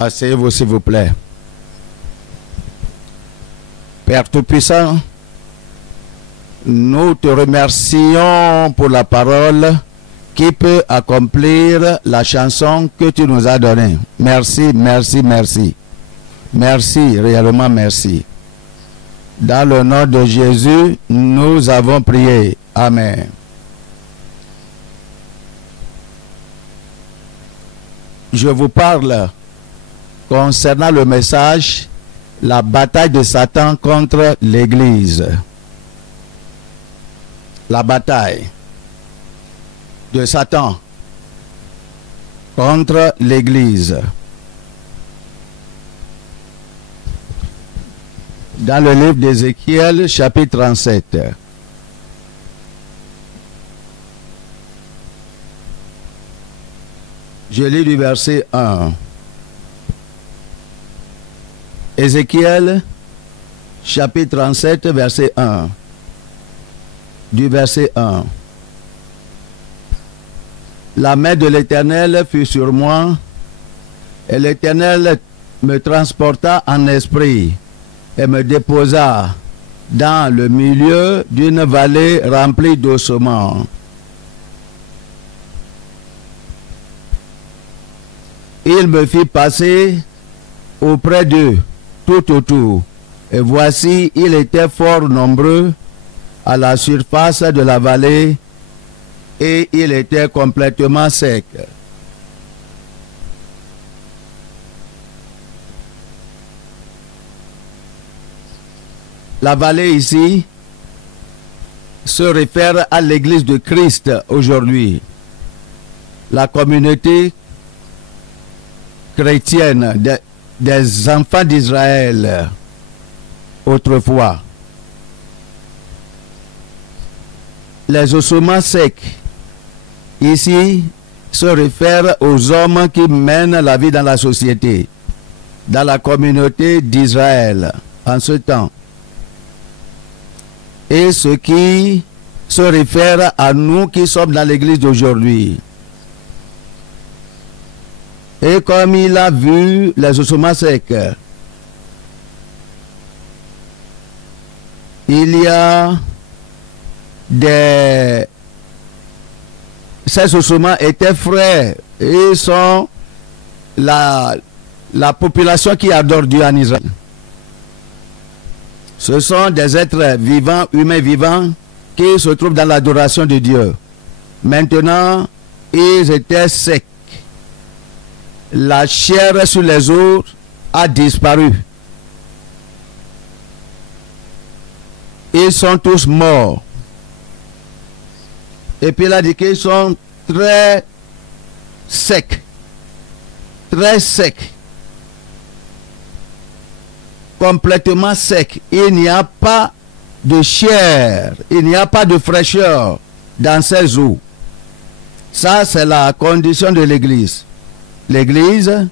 Asseyez-vous s'il vous plaît. Père Tout-Puissant, nous te remercions pour la parole qui peut accomplir la chanson que tu nous as donnée. Merci, merci, merci. Merci, réellement merci. Dans le nom de Jésus, nous avons prié. Amen. Je vous parle concernant le message, la bataille de Satan contre l'Église. La bataille de Satan contre l'Église. Dans le livre d'Ézéchiel, chapitre 37. Je lis du verset 1. Ézéchiel, chapitre 37, verset 1. Du verset 1. La main de l'Éternel fut sur moi, et l'Éternel me transporta en esprit, et me déposa dans le milieu d'une vallée remplie d'ossements. Il me fit passer auprès d'eux, tout autour, et voici, il était fort nombreux à la surface de la vallée, et il était complètement sec. La vallée ici se réfère à l'Église de Christ aujourd'hui. La communauté chrétienne des enfants d'Israël autrefois. Les ossements secs ici se réfèrent aux hommes qui mènent la vie dans la société, dans la communauté d'Israël en ce temps. Et ce qui se réfère à nous qui sommes dans l'église d'aujourd'hui. Et comme il a vu les ossements secs, il y a des... Ces ossements étaient frais et sont la population qui adore Dieu en Israël. Ce sont des êtres vivants, humains vivants, qui se trouvent dans l'adoration de Dieu. Maintenant, ils étaient secs. La chair sur les os a disparu. Ils sont tous morts. Et puis il a dit qu'ils sont très secs. Très secs. Complètement sec. Il n'y a pas de chair, il n'y a pas de fraîcheur dans ces eaux. Ça, c'est la condition de l'Église. L'Église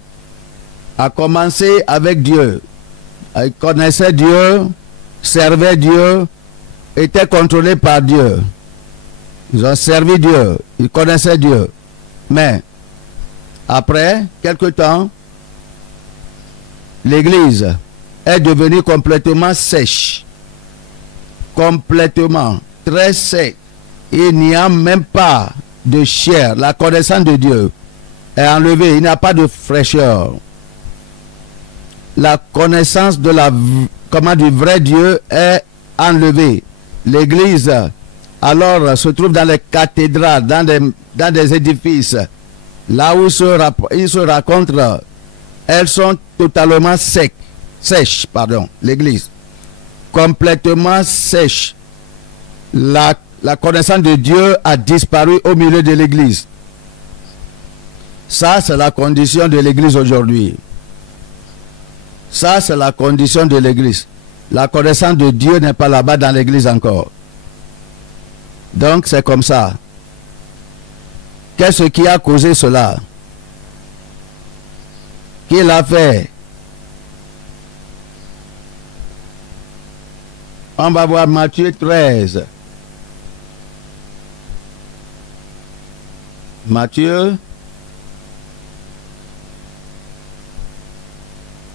a commencé avec Dieu. Elle connaissait Dieu, servait Dieu, était contrôlée par Dieu. Ils ont servi Dieu, ils connaissaient Dieu. Mais, après quelque temps, l'Église est devenue complètement sèche. Complètement, très sec. Il n'y a même pas de chair. La connaissance de Dieu est enlevée. Il n'y a pas de fraîcheur. La connaissance de du vrai Dieu est enlevée. L'Église, alors, se trouve dans les cathédrales, dans des édifices, là où ils se rencontrent. Elles sont totalement sèches, l'Église. Complètement sèche. La connaissance de Dieu a disparu au milieu de l'Église. Ça, c'est la condition de l'Église aujourd'hui. Ça, c'est la condition de l'Église. La connaissance de Dieu n'est pas là-bas dans l'Église encore. Donc, c'est comme ça. Qu'est-ce qui a causé cela? Qui l'a fait? On va voir Matthieu 13.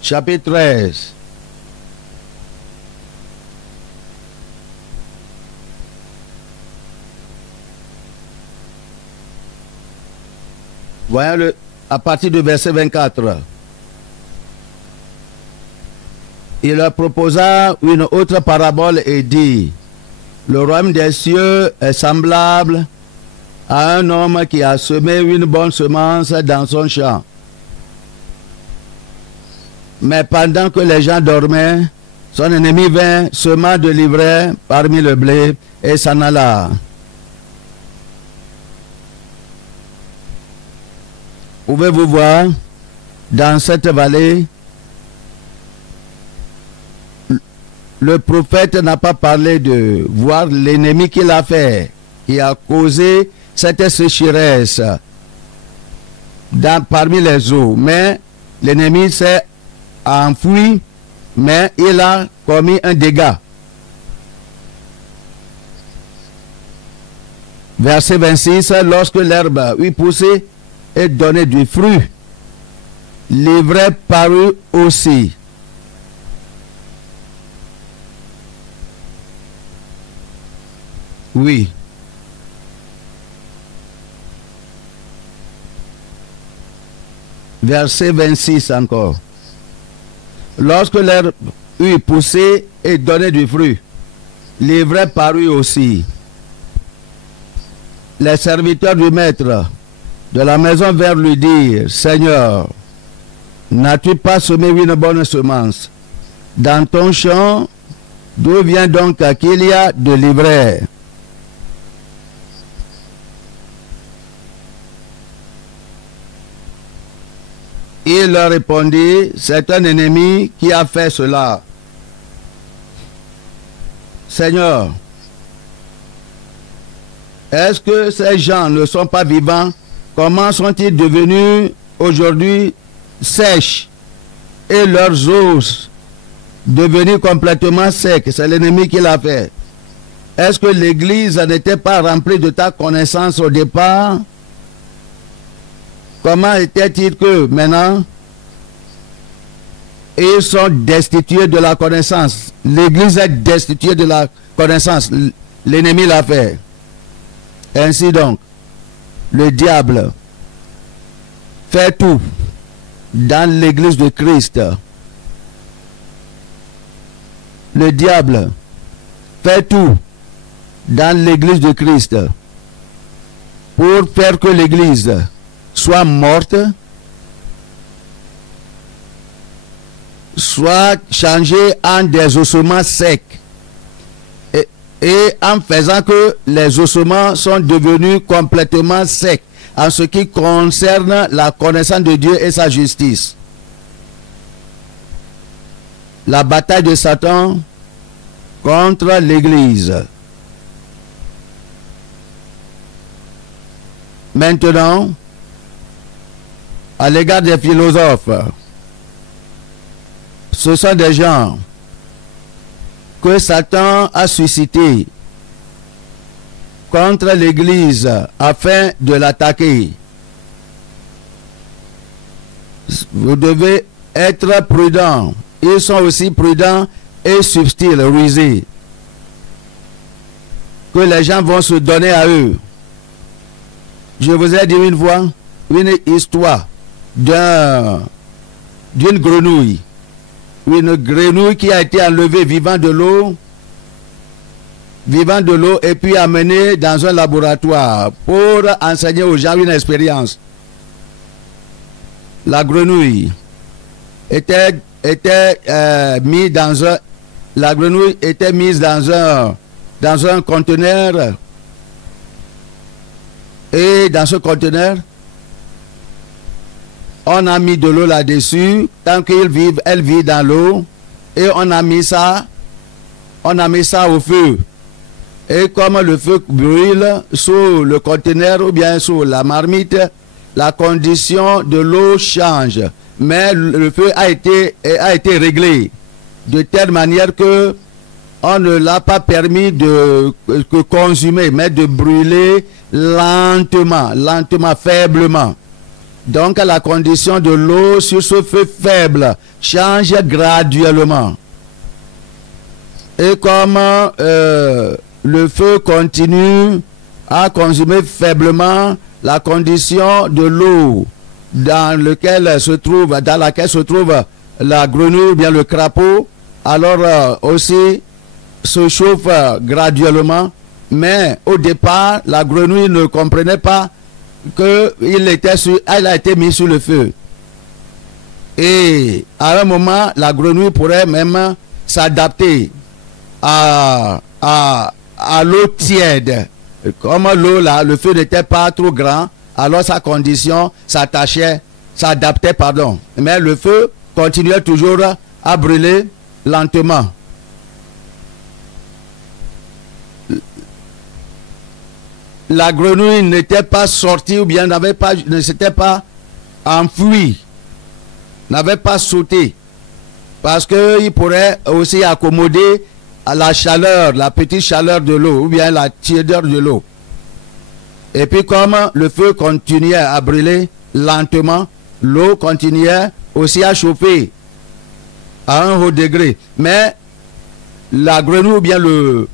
chapitre 13. Voyons à partir du verset 24. Il leur proposa une autre parabole et dit: le royaume des cieux est semblable à un homme qui a semé une bonne semence dans son champ. Mais pendant que les gens dormaient, son ennemi vint, sema de l'ivraie parmi le blé, et s'en alla. Pouvez-vous voir, dans cette vallée, le prophète n'a pas parlé de voir l'ennemi qu'il a fait, qui a causé cette sécheresse parmi les eaux. Mais l'ennemi s'est enfui, mais il a commis un dégât. Verset 26, lorsque l'herbe eut poussé et donné du fruit, l'ivraie parut aussi. Oui. Verset 26 encore. Lorsque l'herbe eut poussé et donné du fruit, l'ivraie parut aussi. Les serviteurs du maître de la maison vinrent lui dire: Seigneur, n'as-tu pas semé une bonne semence dans ton champ? D'où vient donc qu'il y a de l'ivraie? Il leur répondit: c'est un ennemi qui a fait cela. Seigneur, est-ce que ces gens ne sont pas vivants? Comment sont-ils devenus aujourd'hui sèches et leurs os devenus complètement secs? C'est l'ennemi qui l'a fait. Est-ce que l'Église n'était pas remplie de ta connaissance au départ? Comment était-il que maintenant ils sont destitués de la connaissance? L'Église est destituée de la connaissance. L'ennemi l'a fait. Ainsi donc, le diable fait tout dans l'Église de Christ. Le diable fait tout dans l'Église de Christ pour faire que l'Église soit morte, soit changée en des ossements secs, et en faisant que les ossements sont devenus complètement secs en ce qui concerne la connaissance de Dieu et sa justice. La bataille de Satan contre l'Église. Maintenant, à l'égard des philosophes, ce sont des gens que Satan a suscités contre l'Église afin de l'attaquer. Vous devez être prudents. Ils sont aussi prudents et subtils, rusés, que les gens vont se donner à eux. Je vous ai dit une fois une histoire d'une grenouille. Une grenouille qui a été enlevée vivant de l'eau et puis amenée dans un laboratoire pour enseigner aux gens une expérience. La grenouille était mise dans un conteneur, et dans ce conteneur on a mis de l'eau là-dessus. Tant qu'elle vit dans l'eau, et on a mis ça au feu. Et comme le feu brûle sous le conteneur ou bien sous la marmite, la condition de l'eau change. Mais le feu a été réglé de telle manière que on ne l'a pas permis de consumer, mais de brûler lentement, faiblement. Donc la condition de l'eau sur ce feu faible change graduellement. Et comme le feu continue à consumer faiblement la condition de l'eau dans laquelle se trouve la grenouille ou bien le crapaud, alors aussi se chauffe graduellement. Mais au départ, la grenouille ne comprenait pas qu'elle a été mise sur le feu. Et à un moment, la grenouille pourrait même s'adapter à l'eau tiède. Comme l'eau là, le feu n'était pas trop grand, alors sa condition s'adaptait, pardon. Mais le feu continuait toujours à brûler lentement. La grenouille n'était pas sortie ou bien ne s'était pas enfuie, n'avait pas sauté, parce qu'il pourrait aussi accommoder à la chaleur, la petite chaleur de l'eau ou bien la tiédeur de l'eau. Et puis comme le feu continuait à brûler lentement, l'eau continuait aussi à chauffer à un haut degré. Mais la grenouille ou bien le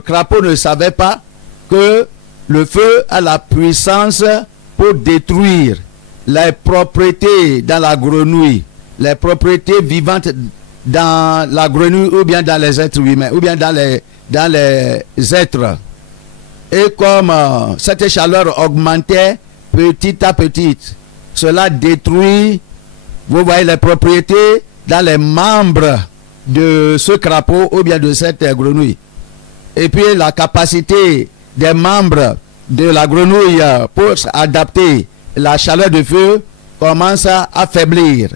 crapaud ne savait pas que le feu a la puissance pour détruire les propriétés dans la grenouille, les propriétés vivantes dans la grenouille ou bien dans les êtres humains, ou bien dans les êtres. Et comme cette chaleur augmentait petit à petit, cela détruit, vous voyez, les propriétés dans les membres de ce crapaud ou bien de cette grenouille. Et puis la capacité des membres de la grenouille pour adapter la chaleur du feu commence à affaiblir.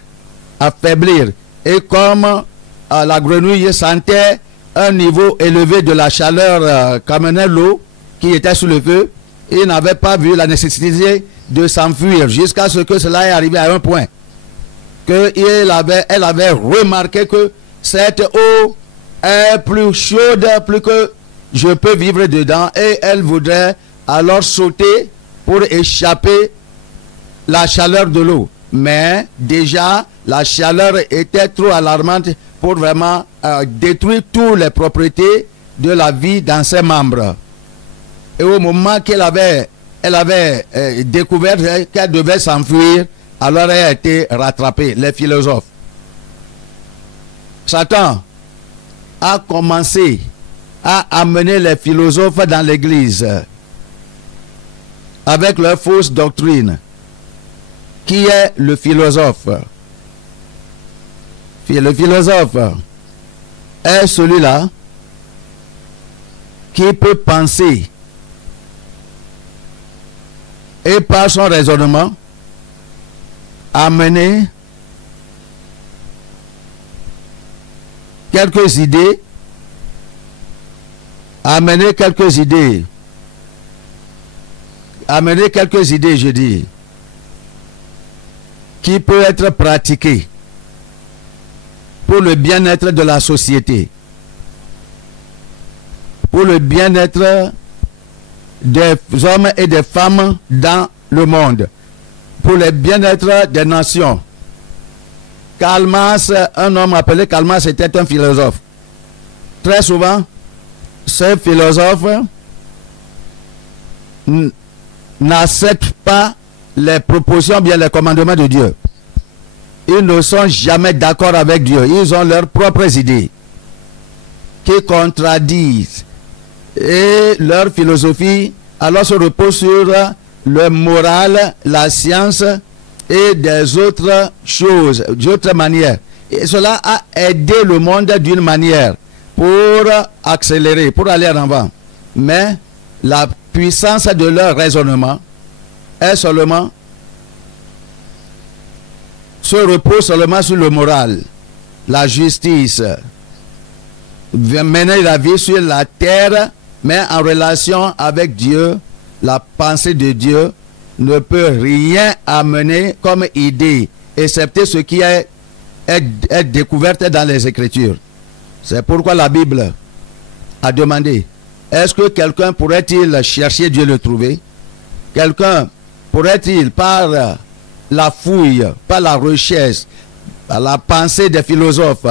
Et comme la grenouille sentait un niveau élevé de la chaleur qu'amenait l'eau qui était sous le feu, il n'avait pas vu la nécessité de s'enfuir jusqu'à ce que cela est arrivé à un point elle avait remarqué que cette eau est plus chaude, plus que je peux vivre dedans, et elle voudrait alors sauter pour échapper la chaleur de l'eau. Mais déjà, la chaleur était trop alarmante pour vraiment détruire toutes les propriétés de la vie dans ses membres. Et au moment qu'elle avait découvert qu'elle devait s'enfuir, alors elle a été rattrapée, les philosophes. Satan a commencé à amener les philosophes dans l'église avec leur fausse doctrine. Qui est le philosophe? Le philosophe est celui-là qui peut penser et par son raisonnement amener quelques idées, je dis, qui peut être pratiquées pour le bien-être de la société, pour le bien-être des hommes et des femmes dans le monde, pour le bien-être des nations. Karl Marx, un homme appelé Karl Marx, était un philosophe. Très souvent, ce philosophe n'accepte pas les propositions, bien les commandements de Dieu. Ils ne sont jamais d'accord avec Dieu. Ils ont leurs propres idées qui contredisent. Et leur philosophie alors se repose sur le moral, la science et des autres choses, d'autres manières. Et cela a aidé le monde d'une manière pour accélérer, pour aller en avant. Mais la puissance de leur raisonnement est seulement, se repose seulement sur le moral, la justice, mener la vie sur la terre, mais en relation avec Dieu. La pensée de Dieu ne peut rien amener comme idée, excepté ce qui est découverte dans les Écritures. C'est pourquoi la Bible a demandé, est-ce que quelqu'un pourrait-il chercher Dieu le trouver? Quelqu'un pourrait-il par la fouille, par la recherche, par la pensée des philosophes,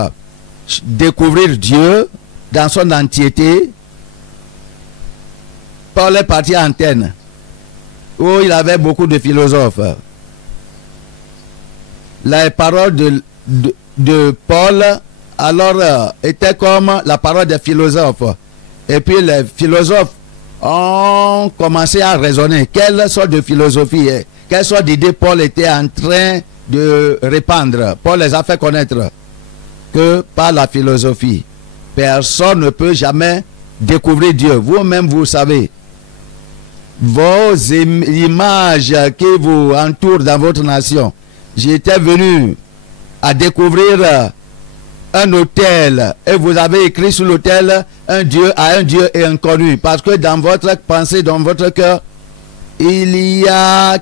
découvrir Dieu dans son entièreté, Paul est parti à Athènes, où il avait beaucoup de philosophes. Les paroles de Paul, alors, étaient comme la parole des philosophes. Et puis les philosophes ont commencé à raisonner. Quelle sorte de philosophie, quelle sorte d'idées Paul était en train de répandre. Paul les a fait connaître que par la philosophie, personne ne peut jamais découvrir Dieu. Vous-même, vous savez, vos images qui vous entourent dans votre nation. J'étais venu à découvrir un autel et vous avez écrit sur l'autel un Dieu inconnu, parce que dans votre pensée, dans votre cœur, il y a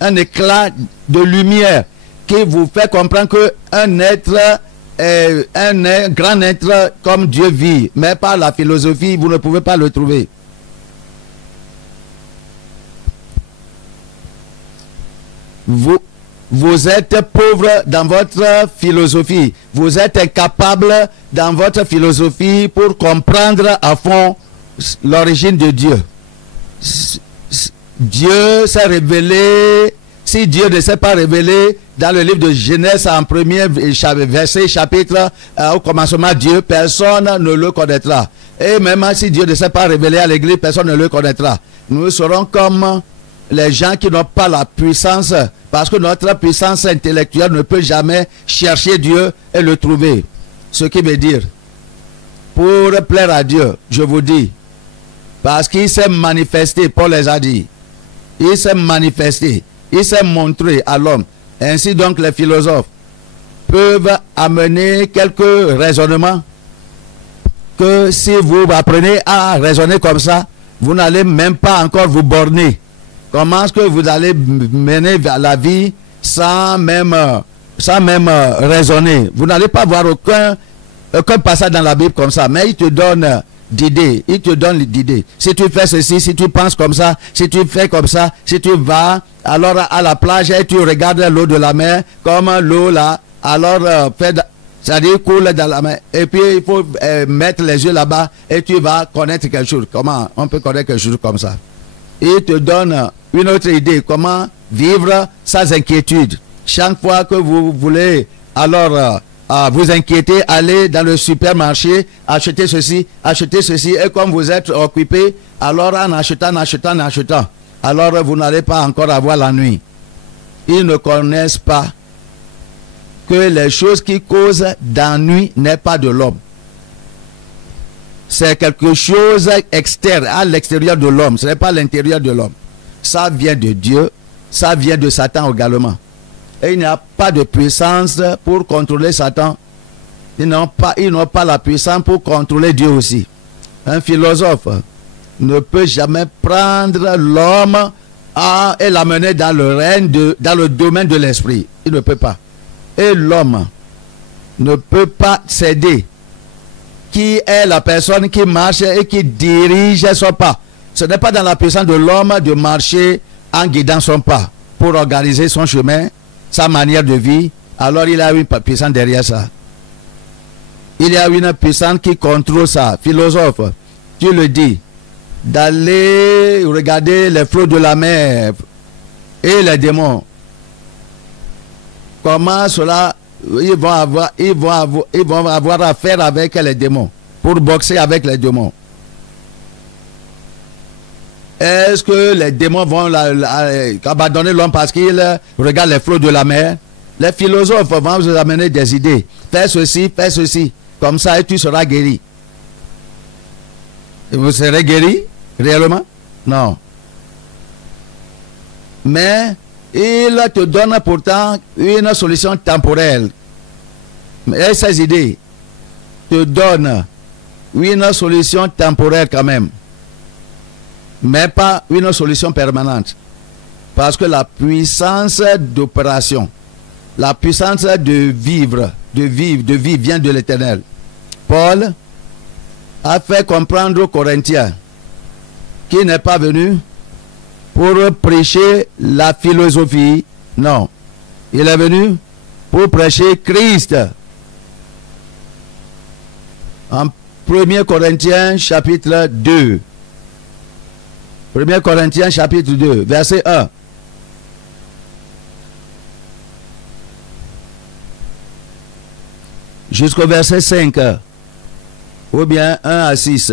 un éclat de lumière qui vous fait comprendre que un grand être comme Dieu vit, mais par la philosophie, vous ne pouvez pas le trouver. Vous êtes pauvre dans votre philosophie. Vous êtes incapable dans votre philosophie pour comprendre à fond l'origine de Dieu. Dieu s'est révélé. Si Dieu ne s'est pas révélé dans le livre de Genèse en premier verset, chapitre, au commencement Dieu, personne ne le connaîtra. Et même si Dieu ne s'est pas révélé à l'église, personne ne le connaîtra. Nous serons comme les gens qui n'ont pas la puissance, parce que notre puissance intellectuelle ne peut jamais chercher Dieu et le trouver. Ce qui veut dire, pour plaire à Dieu, je vous dis, parce qu'il s'est manifesté, Paul les a dit, il s'est manifesté, il s'est montré à l'homme. Ainsi donc les philosophes peuvent amener quelques raisonnements que si vous apprenez à raisonner comme ça, vous n'allez même pas encore vous borner. Comment est-ce que vous allez mener vers la vie sans même raisonner? Vous n'allez pas voir aucun passage dans la Bible comme ça, mais il te donne d'idées. Il te donne d'idées. Si tu fais ceci, si tu penses comme ça, si tu fais comme ça, si tu vas alors à la plage et tu regardes l'eau de la mer comme l'eau là, alors c'est-à-dire coule dans la mer. Et puis il faut mettre les yeux là-bas et tu vas connaître quelque chose. Comment on peut connaître quelque chose comme ça? Il te donne une autre idée, comment vivre sans inquiétude. Chaque fois que vous voulez alors vous inquiéter, allez dans le supermarché, acheter ceci, et comme vous êtes occupé, alors en achetant, alors vous n'allez pas encore avoir la nuit. Ils ne connaissent pas que les choses qui causent d'ennui n'est pas de l'homme. C'est quelque chose externe, à l'extérieur de l'homme. Ce n'est pas l'intérieur de l'homme. Ça vient de Dieu, ça vient de Satan également. Et il n'y a pas de puissance pour contrôler Satan. Ils n'ont pas la puissance pour contrôler Dieu aussi. Un philosophe ne peut jamais prendre l'homme et l'amener dans le domaine de l'esprit. Il ne peut pas. Et l'homme ne peut pas céder. Qui est la personne qui marche et qui dirige son pas. Ce n'est pas dans la puissance de l'homme de marcher en guidant son pas pour organiser son chemin, sa manière de vie. Alors il a une puissance derrière ça. Il y a une puissance qui contrôle ça. Philosophe, tu le dis, d'aller regarder les flots de la mer et les démons. Comment cela... Ils vont avoir affaire avec les démons, pour boxer avec les démons. Est-ce que les démons vont abandonner l'homme parce qu'ils regardent les flots de la mer? Les philosophes vont vous amener des idées. Fais ceci, comme ça et tu seras guéri. Et vous serez guéri réellement? Non. Mais il te donne pourtant une solution temporelle. Et ces idées te donnent une solution temporaire quand même. Mais pas une solution permanente. Parce que la puissance d'opération, la puissance de vivre vient de l'Éternel. Paul a fait comprendre aux Corinthiens qu'il n'est pas venu pour prêcher la philosophie Non. Il est venu pour prêcher Christ. En 1 Corinthiens chapitre 2. 1 Corinthiens chapitre 2, verset 1. Jusqu'au verset 5. Ou bien 1 à 6.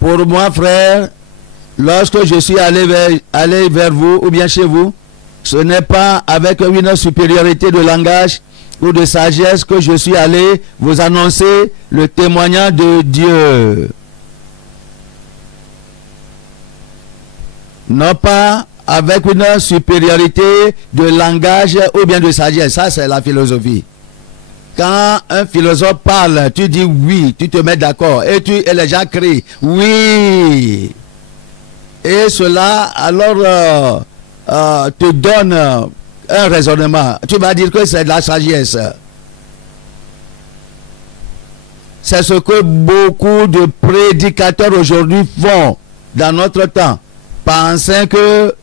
Pour moi, frère, lorsque je suis allé vers vous ou bien chez vous, ce n'est pas avec une supériorité de langage ou de sagesse que je suis allé vous annoncer le témoignage de Dieu. Non pas avec une supériorité de langage ou bien de sagesse. Ça, c'est la philosophie. Quand un philosophe parle, tu dis oui, tu te mets d'accord et les gens crient oui. Et cela, alors, te donne un raisonnement. Tu vas dire que c'est de la sagesse. C'est ce que beaucoup de prédicateurs aujourd'hui font dans notre temps, pensant que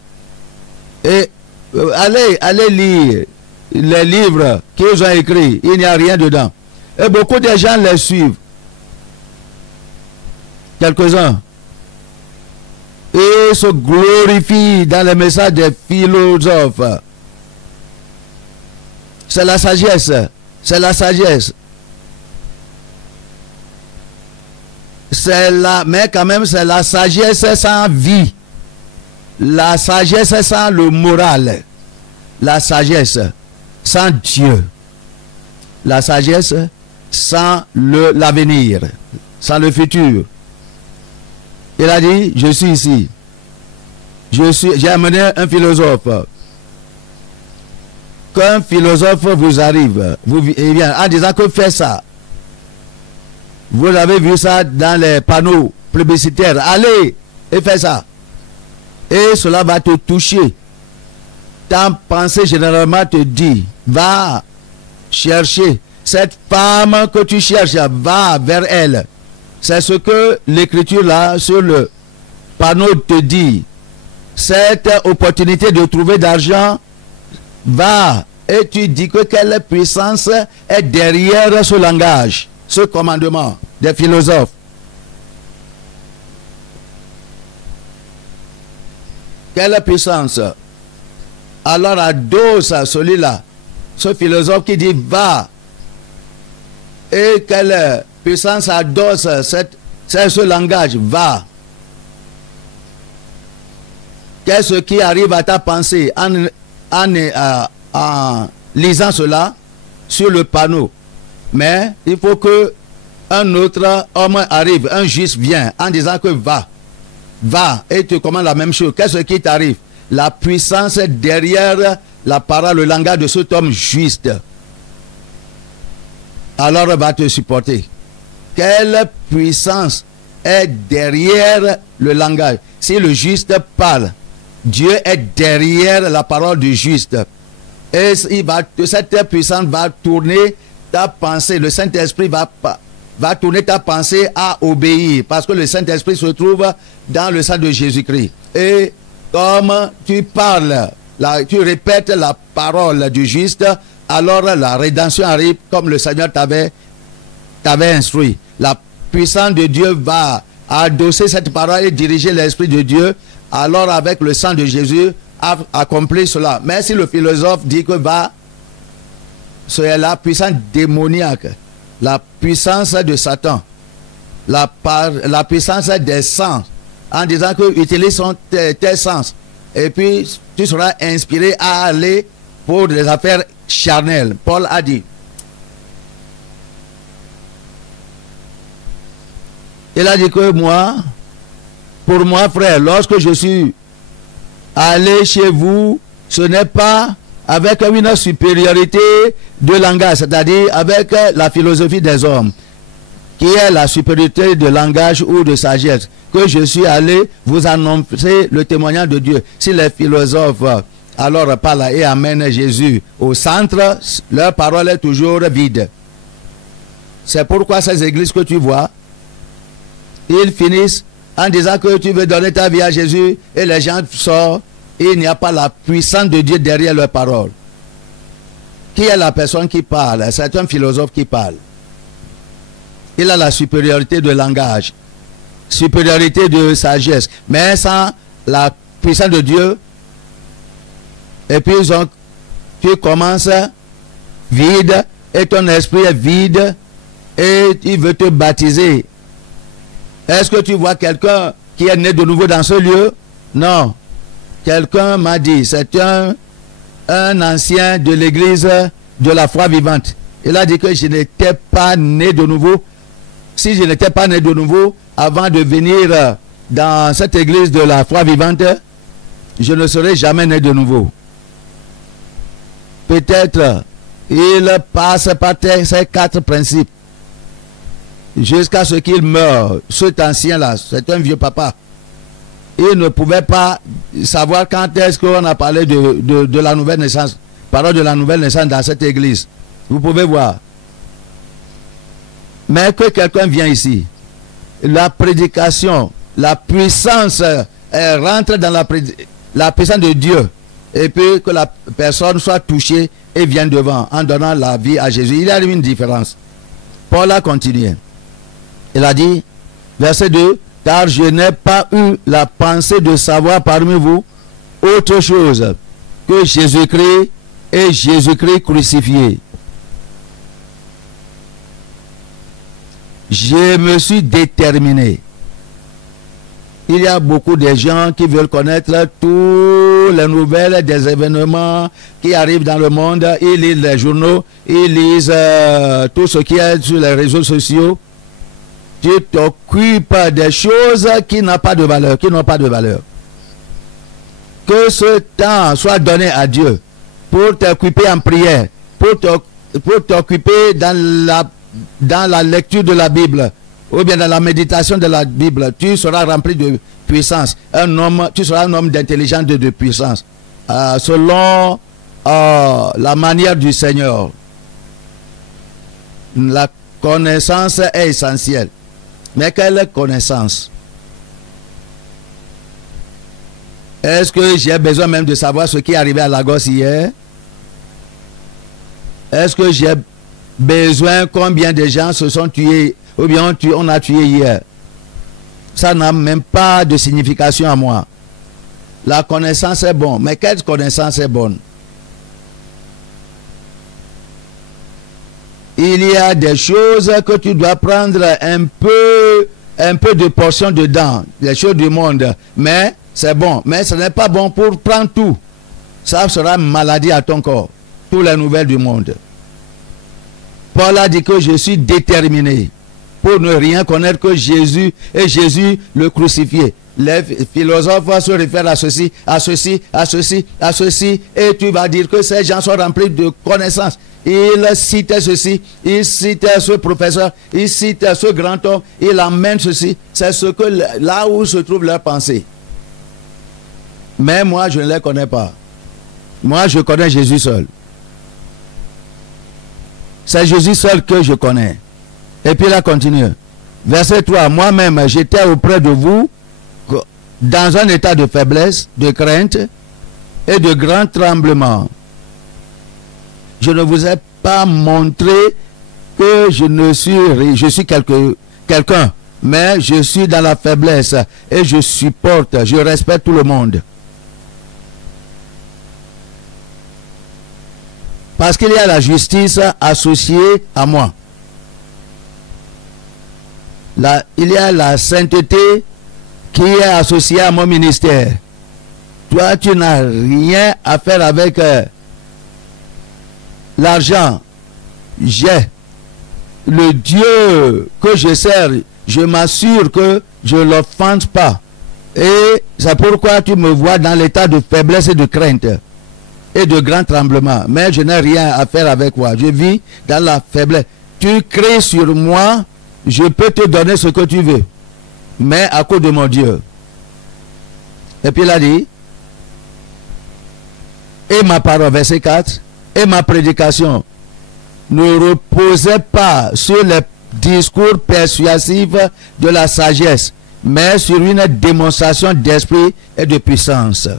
allez lire les livres qu'ils ont écrits, il n'y a rien dedans. Et beaucoup de gens les suivent. Quelques-uns. Et se glorifient dans les messages des philosophes. C'est la sagesse. C'est la sagesse. Mais quand même, c'est la sagesse sans vie. La sagesse sans le moral. La sagesse sans Dieu. La sagesse sans l'avenir. Sans le futur. Il a dit, je suis ici. J'ai amené un philosophe. Qu'un philosophe vous arrive, il vient en disant que fais ça. Vous avez vu ça dans les panneaux publicitaires. Allez et fais ça. Et cela va te toucher. Ta pensée généralement te dit, va chercher cette femme que tu cherches, va vers elle. C'est ce que l'écriture là sur le panneau te dit. Cette opportunité de trouver d'argent, va. Et tu dis que quelle puissance est derrière ce langage, ce commandement des philosophes. Quelle puissance. Alors adosse celui-là, ce philosophe qui dit va. Et quelle puissance adosse ce langage, va. Qu'est-ce qui arrive à ta pensée en lisant cela sur le panneau? Mais il faut que un autre homme arrive, un juste vient en disant que va. Va et tu commandes la même chose. Qu'est-ce qui t'arrive? La puissance derrière la parole, le langage de cet homme juste. Alors va te supporter. Quelle puissance est derrière le langage? Si le juste parle, Dieu est derrière la parole du juste. Et cette puissance va tourner ta pensée. Le Saint-Esprit va tourner ta pensée à obéir. Parce que le Saint-Esprit se trouve dans le sang de Jésus-Christ. Et comme tu parles, tu répètes la parole du juste, alors la rédemption arrive comme le Seigneur t'avait instruit. La puissance de Dieu va adosser cette parole et diriger l'Esprit de Dieu. Alors avec le sang de Jésus, accomplir cela. Mais si le philosophe dit que va, c'est la puissance démoniaque, la puissance de Satan, la puissance des sens, en disant que utilise tes sens. Et puis tu seras inspiré à aller pour des affaires charnelles. Paul a dit. Il a dit que pour moi, frère, lorsque je suis allé chez vous, ce n'est pas avec une supériorité de langage, c'est-à-dire avec la philosophie des hommes, qui est la supériorité de langage ou de sagesse, que je suis allé vous annoncer le témoignage de Dieu. Si les philosophes alors parlent et amènent Jésus au centre, leur parole est toujours vide. C'est pourquoi ces églises que tu vois, ils finissent en disant que tu veux donner ta vie à Jésus et les gens sortent et il n'y a pas la puissance de Dieu derrière leurs paroles. Qui est la personne qui parle? C'est un philosophe qui parle. Il a la supériorité de langage, supériorité de sagesse, mais sans la puissance de Dieu. Et puis tu commences vide et ton esprit est vide et il veut te baptiser. Est-ce que tu vois quelqu'un qui est né de nouveau dans ce lieu? Non. Quelqu'un m'a dit, c'est un ancien de l'église de la foi vivante. Il a dit que je n'étais pas né de nouveau. Si je n'étais pas né de nouveau, avant de venir dans cette église de la foi vivante, je ne serais jamais né de nouveau. Peut-être il passe par ces 4 principes jusqu'à ce qu'il meure. Cet ancien-là, c'est un vieux papa. Il ne pouvait pas savoir quand est-ce qu'on a parlé de la nouvelle naissance. Parole de la nouvelle naissance dans cette église. Vous pouvez voir. Mais que quelqu'un vient ici. La prédication, la puissance, elle rentre dans la puissance de Dieu. Et puis que la personne soit touchée et vienne devant en donnant la vie à Jésus. Il y a une différence. Paul a continué. Il a dit, verset 2, « Car je n'ai pas eu la pensée de savoir parmi vous autre chose que Jésus-Christ et Jésus-Christ crucifié. Je me suis déterminé. » Il y a beaucoup de gens qui veulent connaître toutes les nouvelles des événements qui arrivent dans le monde. Ils lisent les journaux, ils lisent tout ce qui est sur les réseaux sociaux. Tu t'occupes des choses qui n'ont pas de valeur, Que ce temps soit donné à Dieu pour t'occuper en prière, pour t'occuper dans la lecture de la Bible, ou bien dans la méditation de la Bible. Tu seras rempli de puissance. Tu seras un homme d'intelligence et de puissance. Selon la manière du Seigneur. La connaissance est essentielle. Mais quelle connaissance? Est-ce que j'ai besoin même de savoir ce qui est arrivé à Lagos hier? Est-ce que j'ai besoin combien de gens se sont tués ou bien on a tué hier? Ça n'a même pas de signification à moi. La connaissance est bonne. Mais quelle connaissance est bonne? Il y a des choses que tu dois prendre un peu de portion dedans, les choses du monde. Mais c'est bon. Mais ce n'est pas bon pour prendre tout. Ça sera maladie à ton corps. Toutes les nouvelles du monde. Paul a dit que je suis déterminé pour ne rien connaître que Jésus et Jésus le crucifié. Les philosophes se réfèrent à ceci, à ceci, à ceci, à ceci, et tu vas dire que ces gens sont remplis de connaissances. Il cite ceci, il cite ce professeur, il cite ce grand homme, il amène ceci. C'est ce que là où se trouve leur pensée. Mais moi, je ne les connais pas. Moi, je connais Jésus seul. C'est Jésus seul que je connais. Et puis là, continue. Verset 3. Moi-même, j'étais auprès de vous dans un état de faiblesse, de crainte et de grand tremblement. Je ne vous ai pas montré que je suis quelqu'un, mais je suis dans la faiblesse et je supporte, je respecte tout le monde. Parce qu'il y a la justice associée à moi. Il y a la sainteté qui est associée à mon ministère. Toi, tu n'as rien à faire avec l'argent. J'ai le Dieu que je sers. Je m'assure que je ne l'offense pas. Et c'est pourquoi tu me vois dans l'état de faiblesse et de crainte et de grand tremblement. Mais je n'ai rien à faire avec toi. Je vis dans la faiblesse. Tu cries sur moi, je peux te donner ce que tu veux. Mais à cause de mon Dieu. Et puis il a dit, et ma parole, verset 4, et ma prédication ne reposait pas sur les discours persuasifs de la sagesse, mais sur une démonstration d'esprit et de puissance.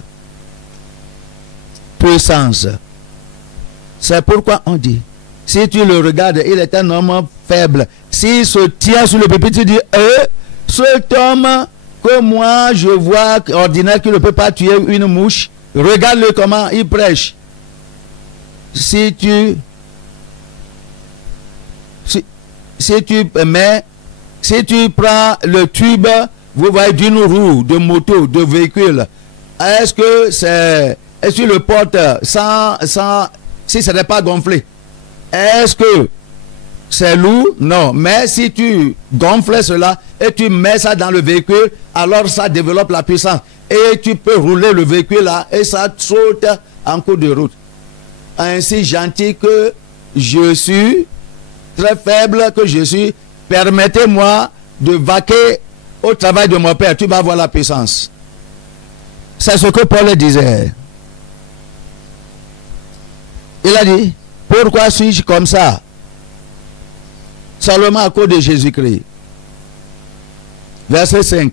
Puissance. C'est pourquoi on dit, si tu le regardes, il est un homme faible. S'il se tient sur le pupitre, tu dis, cet homme que moi je vois ordinaire qui ne peut pas tuer une mouche, regarde-le comment il prêche. Si tu prends le tube, vous voyez, d'une roue, de moto, de véhicule, est-ce que tu le portes si ce n'est pas gonflé? Est-ce que c'est lourd? Non. Mais si tu gonfles cela et tu mets ça dans le véhicule, alors ça développe la puissance. Et tu peux rouler le véhicule là et ça saute en cours de route. Ainsi gentil que je suis, très faible que je suis, permettez-moi de vaquer au travail de mon Père. Tu vas voir la puissance. C'est ce que Paul disait. Il a dit, pourquoi suis-je comme ça? Seulement à cause de Jésus-Christ. Verset 5.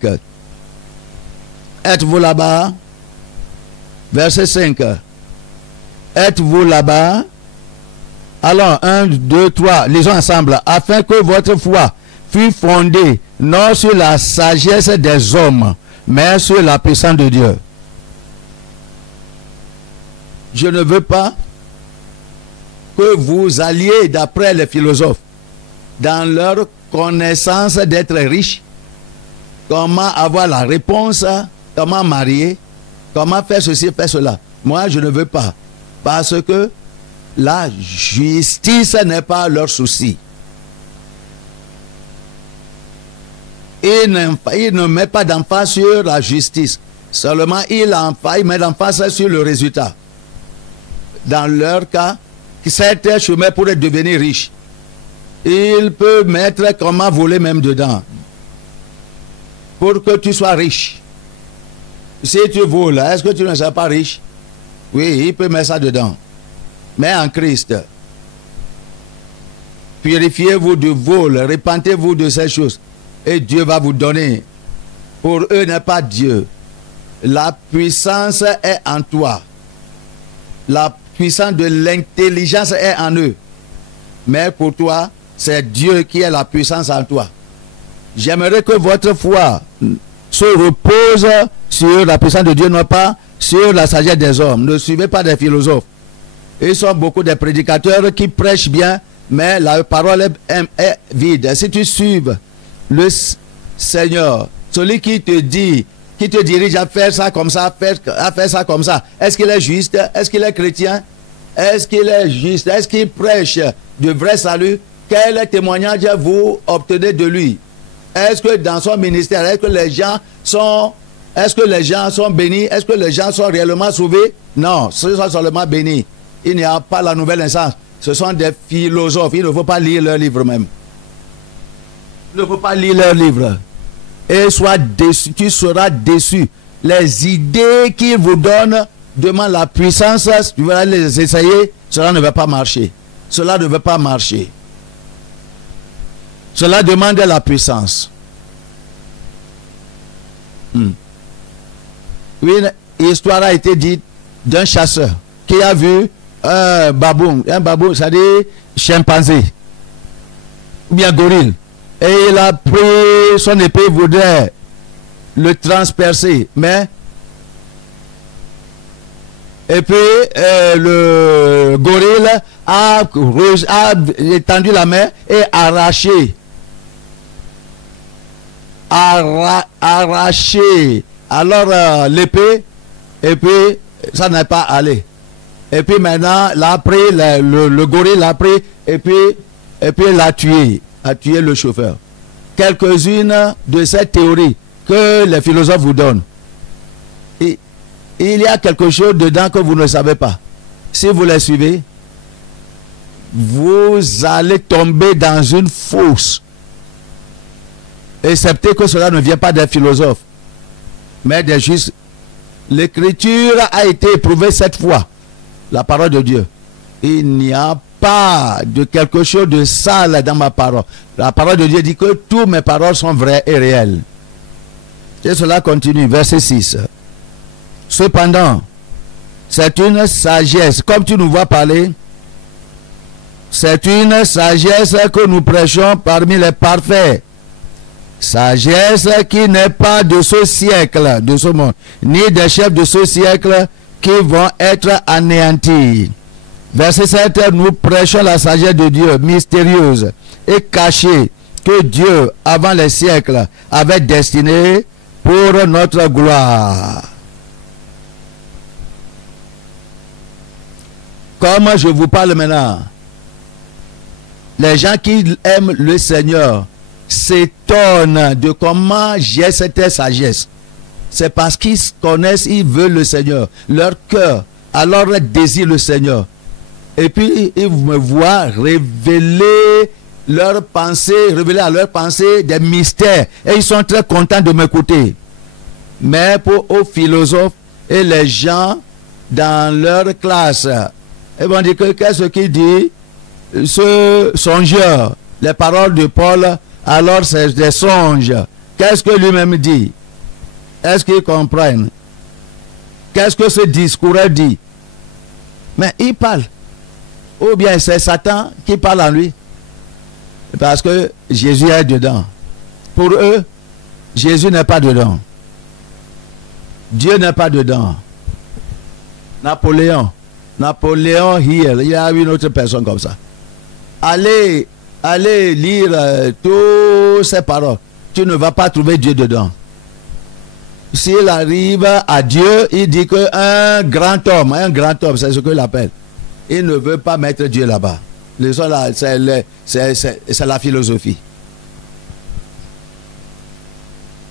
Êtes-vous là-bas? Verset 5. Êtes-vous là-bas? Alors, 1, 2, 3, lisons ensemble. Afin que votre foi fût fondée non sur la sagesse des hommes, mais sur la puissance de Dieu. Je ne veux pas que vous alliez d'après les philosophes dans leur connaissance d'être riches, comment avoir la réponse, comment marier, comment faire ceci, faire cela. Moi, je ne veux pas, parce que la justice n'est pas leur souci. Il ne met pas d'emphase sur la justice, seulement il met d'emphase sur le résultat. Dans leur cas, certains chemins pourraient devenir riches. Il peut mettre comment voler même dedans. Pour que tu sois riche. Si tu voles, est-ce que tu ne seras pas riche? Oui, il peut mettre ça dedans. Mais en Christ, purifiez-vous du vol, repentez-vous de ces choses. Et Dieu va vous donner. Pour eux n'est pas Dieu. La puissance est en toi. La puissance de l'intelligence est en eux. Mais pour toi, c'est Dieu qui est la puissance en toi. J'aimerais que votre foi se repose sur la puissance de Dieu, non pas sur la sagesse des hommes. Ne suivez pas des philosophes. Ils sont beaucoup de prédicateurs qui prêchent bien, mais la parole est vide. Si tu suives le Seigneur, celui qui te dit, qui te dirige à faire ça comme ça, à faire ça comme ça, est-ce qu'il est juste? Est-ce qu'il est chrétien? Est-ce qu'il est juste? Est-ce qu'il prêche de vrai salut? Quel témoignage vous obtenez de lui? Est-ce que dans son ministère, est-ce que les gens sont bénis? Est-ce que les gens sont réellement sauvés? Non, ce sont seulement bénis. Il n'y a pas la nouvelle naissance. Ce sont des philosophes. Il ne faut pas lire leurs livres même. Il ne faut pas lire leurs livres. Et sois déçu, tu seras déçu. Les idées qu'ils vous donnent demandent la puissance. Tu vas les essayer. Cela ne va pas marcher. Cela ne va pas marcher. Cela demande la puissance. Oui, une histoire a été dite d'un chasseur qui a vu un babou, c'est-à-dire chimpanzé, ou bien gorille. Et il a pris son épée, il voudrait le transpercer. Mais, et puis, le gorille a étendu la main et arraché. Alors l'épée, et puis ça n'est pas allé. Et puis maintenant, l'a pris, le gorille l'a pris, et puis l'a tué, le chauffeur. Quelques-unes de ces théories que les philosophes vous donnent, il y a quelque chose dedans que vous ne savez pas. Si vous les suivez, vous allez tomber dans une fosse. Excepté que cela ne vient pas des philosophes, mais des justes. L'écriture a été éprouvée cette fois. La parole de Dieu. Il n'y a pas de quelque chose de sale dans ma parole. La parole de Dieu dit que toutes mes paroles sont vraies et réelles. Et cela continue, verset 6. Cependant, c'est une sagesse, comme tu nous vois parler, c'est une sagesse que nous prêchons parmi les parfaits. Sagesse qui n'est pas de ce siècle, de ce monde, ni des chefs de ce siècle qui vont être anéantis. Verset 7, nous prêchons la sagesse de Dieu, mystérieuse et cachée, que Dieu, avant les siècles, avait destinée pour notre gloire. Comme je vous parle maintenant, les gens qui aiment le Seigneur s'étonnent de comment j'ai cette sagesse. C'est parce qu'ils connaissent, ils veulent le Seigneur. Leur cœur, alors désire le Seigneur. Et puis, ils me voient révéler leurs pensées, révéler à leurs pensées des mystères. Et ils sont très contents de m'écouter. Mais aux philosophes et les gens dans leur classe, ils vont dire que qu'est-ce qu'il dit, ce songeur, les paroles de Paul, alors c'est des songes. Qu'est-ce que lui-même dit? Est-ce qu'ils comprennent? Qu'est-ce que ce discours dit? Mais il parle. Ou bien c'est Satan qui parle en lui. Parce que Jésus est dedans. Pour eux, Jésus n'est pas dedans. Dieu n'est pas dedans. Napoléon Hill, il y a une autre personne comme ça. Allez lire toutes ces paroles. Tu ne vas pas trouver Dieu dedans. S'il arrive à Dieu, il dit qu'un grand homme, c'est ce qu'il appelle. Il ne veut pas mettre Dieu là-bas. C'est la philosophie.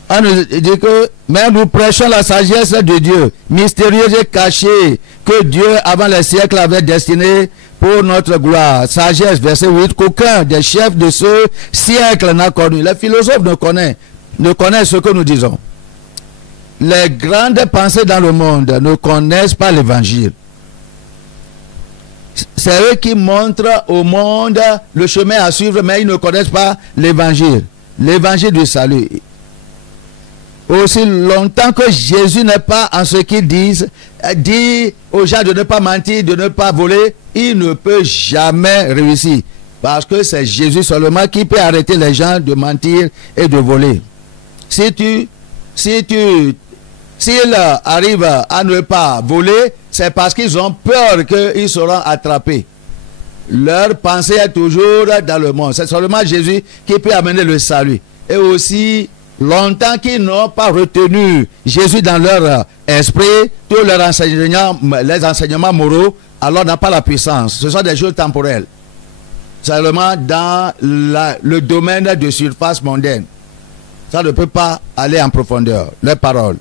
On nous dit que, mais nous prêchons la sagesse de Dieu, mystérieuse et cachée, que Dieu, avant les siècles, avait destinée pour notre gloire. Sagesse, verset 8, qu'aucun des chefs de ce siècle n'a connu. Les philosophes ne connaissent ce que nous disons. Les grandes pensées dans le monde ne connaissent pas l'évangile. C'est eux qui montrent au monde le chemin à suivre, mais ils ne connaissent pas l'évangile. L'évangile du salut. Aussi longtemps que Jésus n'est pas en ce qu'il dit aux gens de ne pas mentir, de ne pas voler, il ne peut jamais réussir. Parce que c'est Jésus seulement qui peut arrêter les gens de mentir et de voler. S'il arrive à ne pas voler, c'est parce qu'ils ont peur qu'ils seront attrapés. Leur pensée est toujours dans le monde. C'est seulement Jésus qui peut amener le salut. Et aussi, longtemps qu'ils n'ont pas retenu Jésus dans leur esprit, tous leurs enseignements, les enseignements moraux, alors n'a pas la puissance. Ce sont des choses temporelles. Seulement dans le domaine de surface mondaine. Ça ne peut pas aller en profondeur. Les paroles.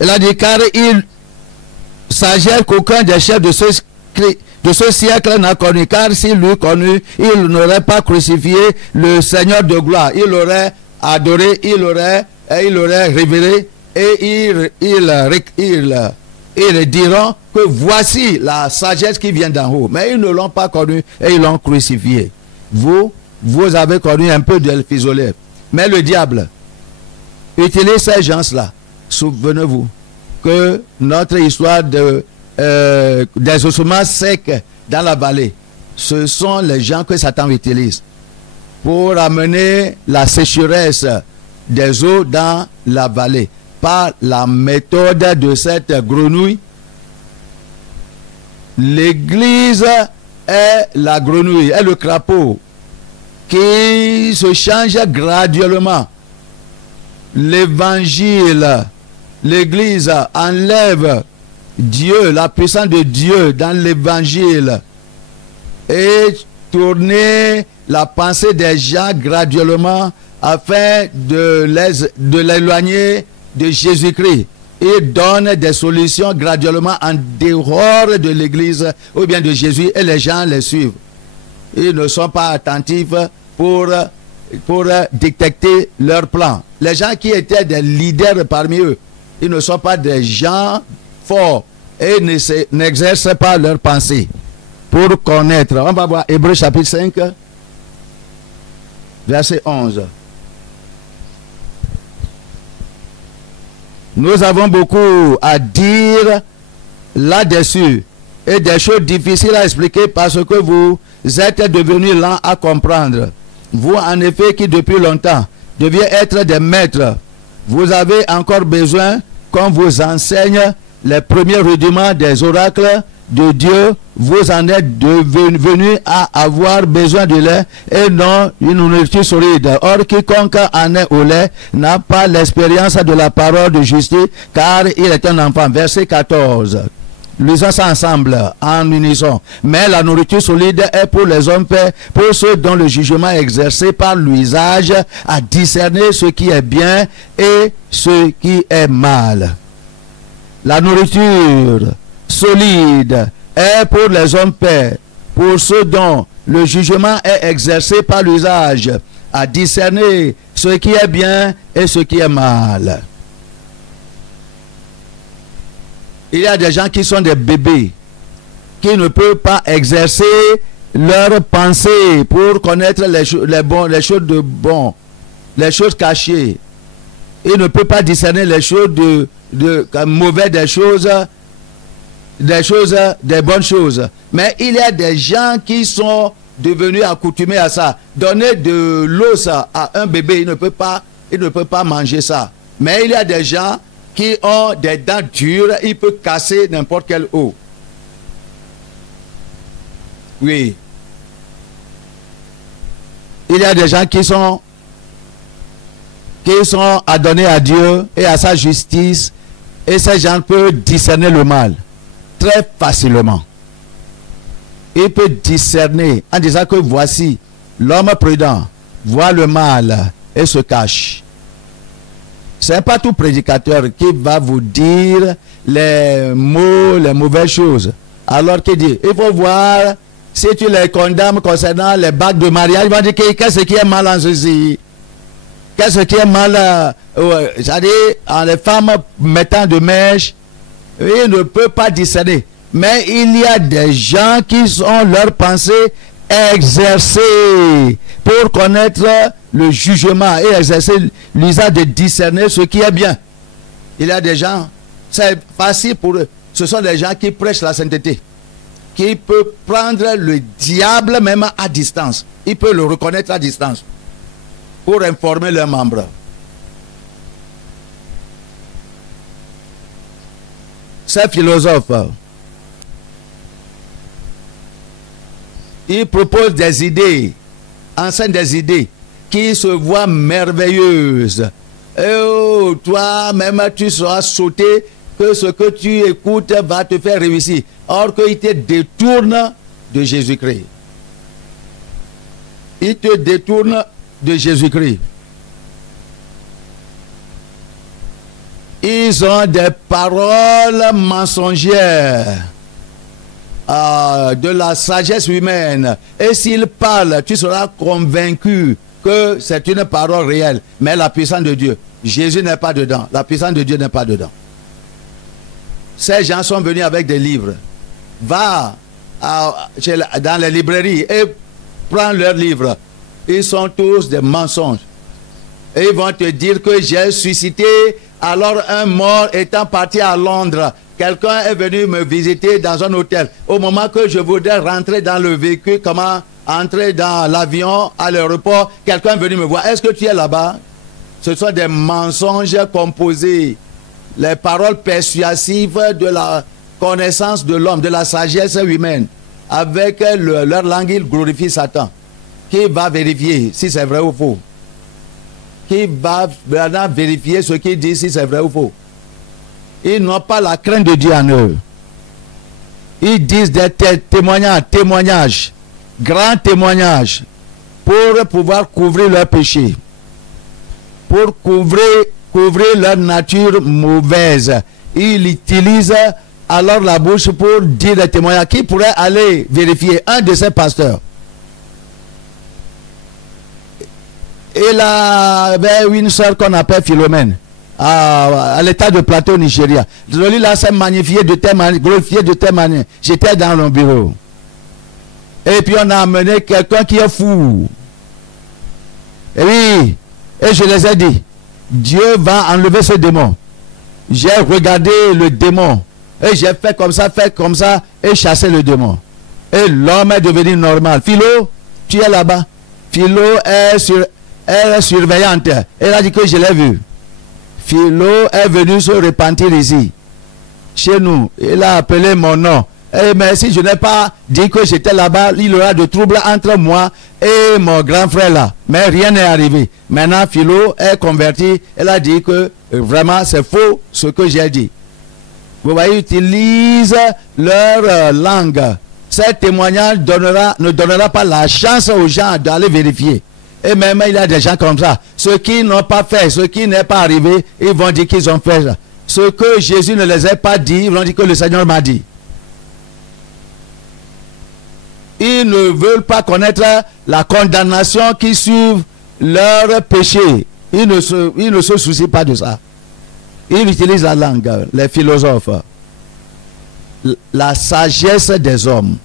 Il a dit, car il sagesse qu'aucun des chefs de ce siècle n'a connu, car s'il l'eût connu, il n'aurait pas crucifié le Seigneur de gloire. Il l'aurait adoré, il l'aurait révéré, et ils diront que voici la sagesse qui vient d'en haut. Mais ils ne l'ont pas connu et ils l'ont crucifié. Vous avez connu un peu de physolève. Mais le diable utilise ces gens-là. Souvenez-vous que notre histoire des ossements secs dans la vallée, ce sont les gens que Satan utilise pour amener la sécheresse des eaux dans la vallée par la méthode de cette grenouille. L'église est la grenouille, est le crapaud qui se change graduellement. L'évangile, l'église enlève Dieu, la puissance de Dieu dans l'évangile et tourner la pensée des gens graduellement afin de l'éloigner de Jésus-Christ. Il donne des solutions graduellement en dehors de l'église ou bien de Jésus et les gens les suivent. Ils ne sont pas attentifs pour détecter leurs plans. Les gens qui étaient des leaders parmi eux, ils ne sont pas des gens forts et n'exercent pas leurs pensées pour connaître. On va voir Hébreux chapitre 5, verset 11. Nous avons beaucoup à dire là-dessus et des choses difficiles à expliquer parce que vous êtes devenus lents à comprendre. Vous, en effet, qui depuis longtemps deviez être des maîtres, vous avez encore besoin qu'on vous enseigne les premiers rudiments des oracles de Dieu. Vous en êtes devenus à avoir besoin de lait et non une nourriture solide. Or, quiconque en est au lait n'a pas l'expérience de la parole de justice, car il est un enfant. Verset 14. Lisons ça ensemble, en unisson. Mais la nourriture solide est pour les hommes faits, pour ceux dont le jugement est exercé par l'usage à discerner ce qui est bien et ce qui est mal. La nourriture solide est pour les hommes faits, pour ceux dont le jugement est exercé par l'usage à discerner ce qui est bien et ce qui est mal. Il y a des gens qui sont des bébés, qui ne peuvent pas exercer leur pensée pour connaître les choses de bon, les choses cachées. Ils ne peuvent pas discerner les choses de mauvais, des bonnes choses. Mais il y a des gens qui sont devenus accoutumés à ça. Donner de l'eau à un bébé, il ne peut pas manger ça. Mais il y a des gens qui ont des dents dures, il peut casser n'importe quelle eau. Oui. Il y a des gens qui sont adonnés à Dieu et à sa justice, et ces gens peuvent discerner le mal très facilement. Il peut discerner en disant que voici, l'homme prudent voit le mal et se cache. Ce n'est pas tout prédicateur qui va vous dire les mots, les mauvaises choses. Alors qu'il dit, il faut voir si tu les condamnes concernant les bagues de mariage. Il va dire qu'est-ce qui est mal en ceci. Qu'est-ce qui est mal, c'est-à-dire en les femmes mettant de mèche, il ne peut pas discerner. Mais il y a des gens qui ont leurs pensées exercées pour connaître le jugement et exercer l'usage de discerner ce qui est bien. Il y a des gens, c'est facile pour eux. Ce sont des gens qui prêchent la sainteté, qui peuvent prendre le diable même à distance. Ils peuvent le reconnaître à distance pour informer leurs membres. Ces philosophes, ils proposent des idées, enseignent des idées qui se voient merveilleuses. Et oh, toi-même, tu seras sauté que ce que tu écoutes va te faire réussir. Or qu'ils te détournent de Jésus-Christ. Ils te détournent de Jésus-Christ. Ils ont des paroles mensongères de la sagesse humaine. Et s'ils parlent, tu seras convaincu que c'est une parole réelle. Mais la puissance de Dieu, Jésus n'est pas dedans. La puissance de Dieu n'est pas dedans. Ces gens sont venus avec des livres. Va dans les librairies et prends leurs livres. Ils sont tous des mensonges. Et ils vont te dire que j'ai suscité alors un mort étant parti à Londres. Quelqu'un est venu me visiter dans un hôtel. Au moment que je voudrais rentrer dans le véhicule, comment entrer dans l'avion à l'aéroport, quelqu'un est venu me voir. Est-ce que tu es là-bas? Ce sont des mensonges composés. Les paroles persuasives de la connaissance de l'homme, de la sagesse humaine. Avec leur langue, ils glorifient Satan. Qui va vérifier si c'est vrai ou faux? Qui va maintenant vérifier ce qu'ils disent si c'est vrai ou faux? Ils n'ont pas la crainte de Dieu en eux. Ils disent des témoignages, grands témoignages, pour pouvoir couvrir leurs péchés, pour couvrir leur nature mauvaise. Ils utilisent alors la bouche pour dire des témoignages. Qui pourrait aller vérifier? Un de ces pasteurs. Il avait une soeur qu'on appelle Philomène, à l'état de Plateau au Nigeria. Lui là s'est magnifié de telle manière, glorifié de telle manière. J'étais dans le bureau. Et puis on a amené quelqu'un qui est fou. Et oui, et je les ai dit, Dieu va enlever ce démon. j'ai regardé le démon. Et j'ai fait comme ça, et chassé le démon. Et l'homme est devenu normal. Philo, tu es là-bas. Philo est surveillante. Elle a dit que je l'ai vu. Philo est venu se repentir ici, chez nous. Il a appelé mon nom. Mais si je n'ai pas dit que j'étais là-bas, il y aura de troubles entre moi et mon grand frère là. Mais rien n'est arrivé. Maintenant, Philo est converti. Elle a dit que vraiment c'est faux ce que j'ai dit. Vous voyez, ils utilisent leur langue. Ce témoignage ne donnera pas la chance aux gens d'aller vérifier. Et même il y a des gens comme ça. Ceux qui n'ont pas fait, ceux qui n'est pas arrivé, ils vont dire qu'ils ont fait ça. Ce que Jésus ne les a pas dit, ils vont dire que le Seigneur m'a dit. Ils ne veulent pas connaître la condamnation qui suit leur péché. Ils ne se soucient pas de ça. Ils utilisent la langue, les philosophes. La sagesse des hommes.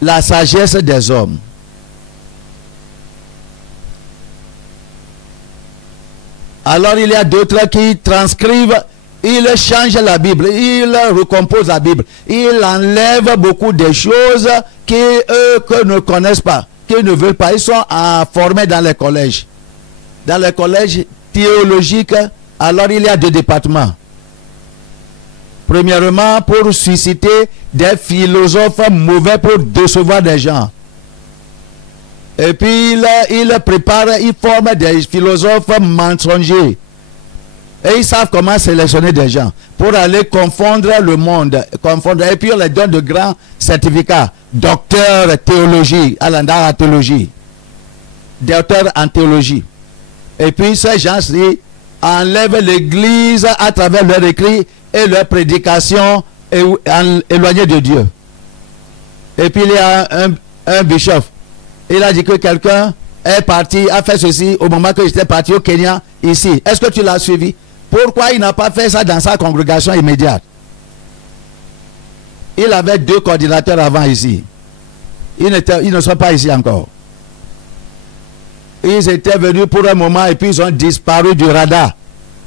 La sagesse des hommes. Alors il y a d'autres qui transcrivent, ils changent la Bible, ils recomposent la Bible, ils enlèvent beaucoup de choses que ne connaissent pas, qu'ils ne veulent pas. Ils sont formés dans les collèges. Dans les collèges théologiques, alors il y a 2 départements. Premièrement, pour susciter des philosophes mauvais pour décevoir des gens. Et puis, ils préparent, ils forment des philosophes mensongers. Et ils savent comment sélectionner des gens pour aller confondre le monde. Et puis, on leur donne de grands certificats. Docteur théologie, à théologie. Docteur en théologie. Et puis, ces gens-ci enlèvent l'Église à travers leurs écrits et leur prédication éloignée de Dieu. Et puis il y a un bishop. Il a dit que quelqu'un est parti, a fait ceci au moment que j'étais parti au Kenya, ici. Est-ce que tu l'as suivi? Pourquoi il n'a pas fait ça dans sa congrégation immédiate? Il avait 2 coordinateurs avant ici. Ils ne sont pas ici encore. Ils étaient venus pour un moment et puis ils ont disparu du radar.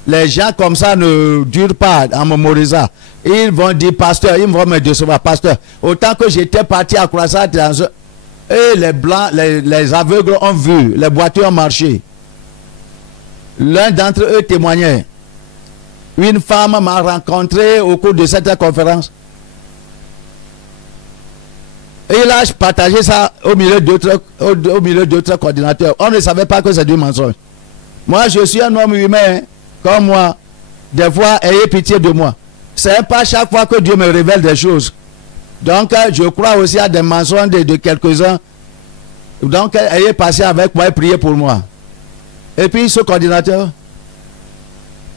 Les gens comme ça ne durent pas en mémorisant. Ils vont dire, pasteur, ils vont me décevoir, pasteur. Autant que j'étais parti à Croissant, et les blancs, les aveugles ont vu, les boiteux ont marché. L'un d'entre eux témoignait. Une femme m'a rencontré au cours de cette conférence. Et il a partagé ça au milieu d'autres coordinateurs. On ne savait pas que c'est du mensonge. Moi, je suis un homme humain. Comme moi, des fois, ayez pitié de moi. C'est pas chaque fois que Dieu me révèle des choses. Donc, je crois aussi à des mensonges de quelques-uns. Donc, ayez patience avec moi et priez pour moi. Et puis, ce coordinateur,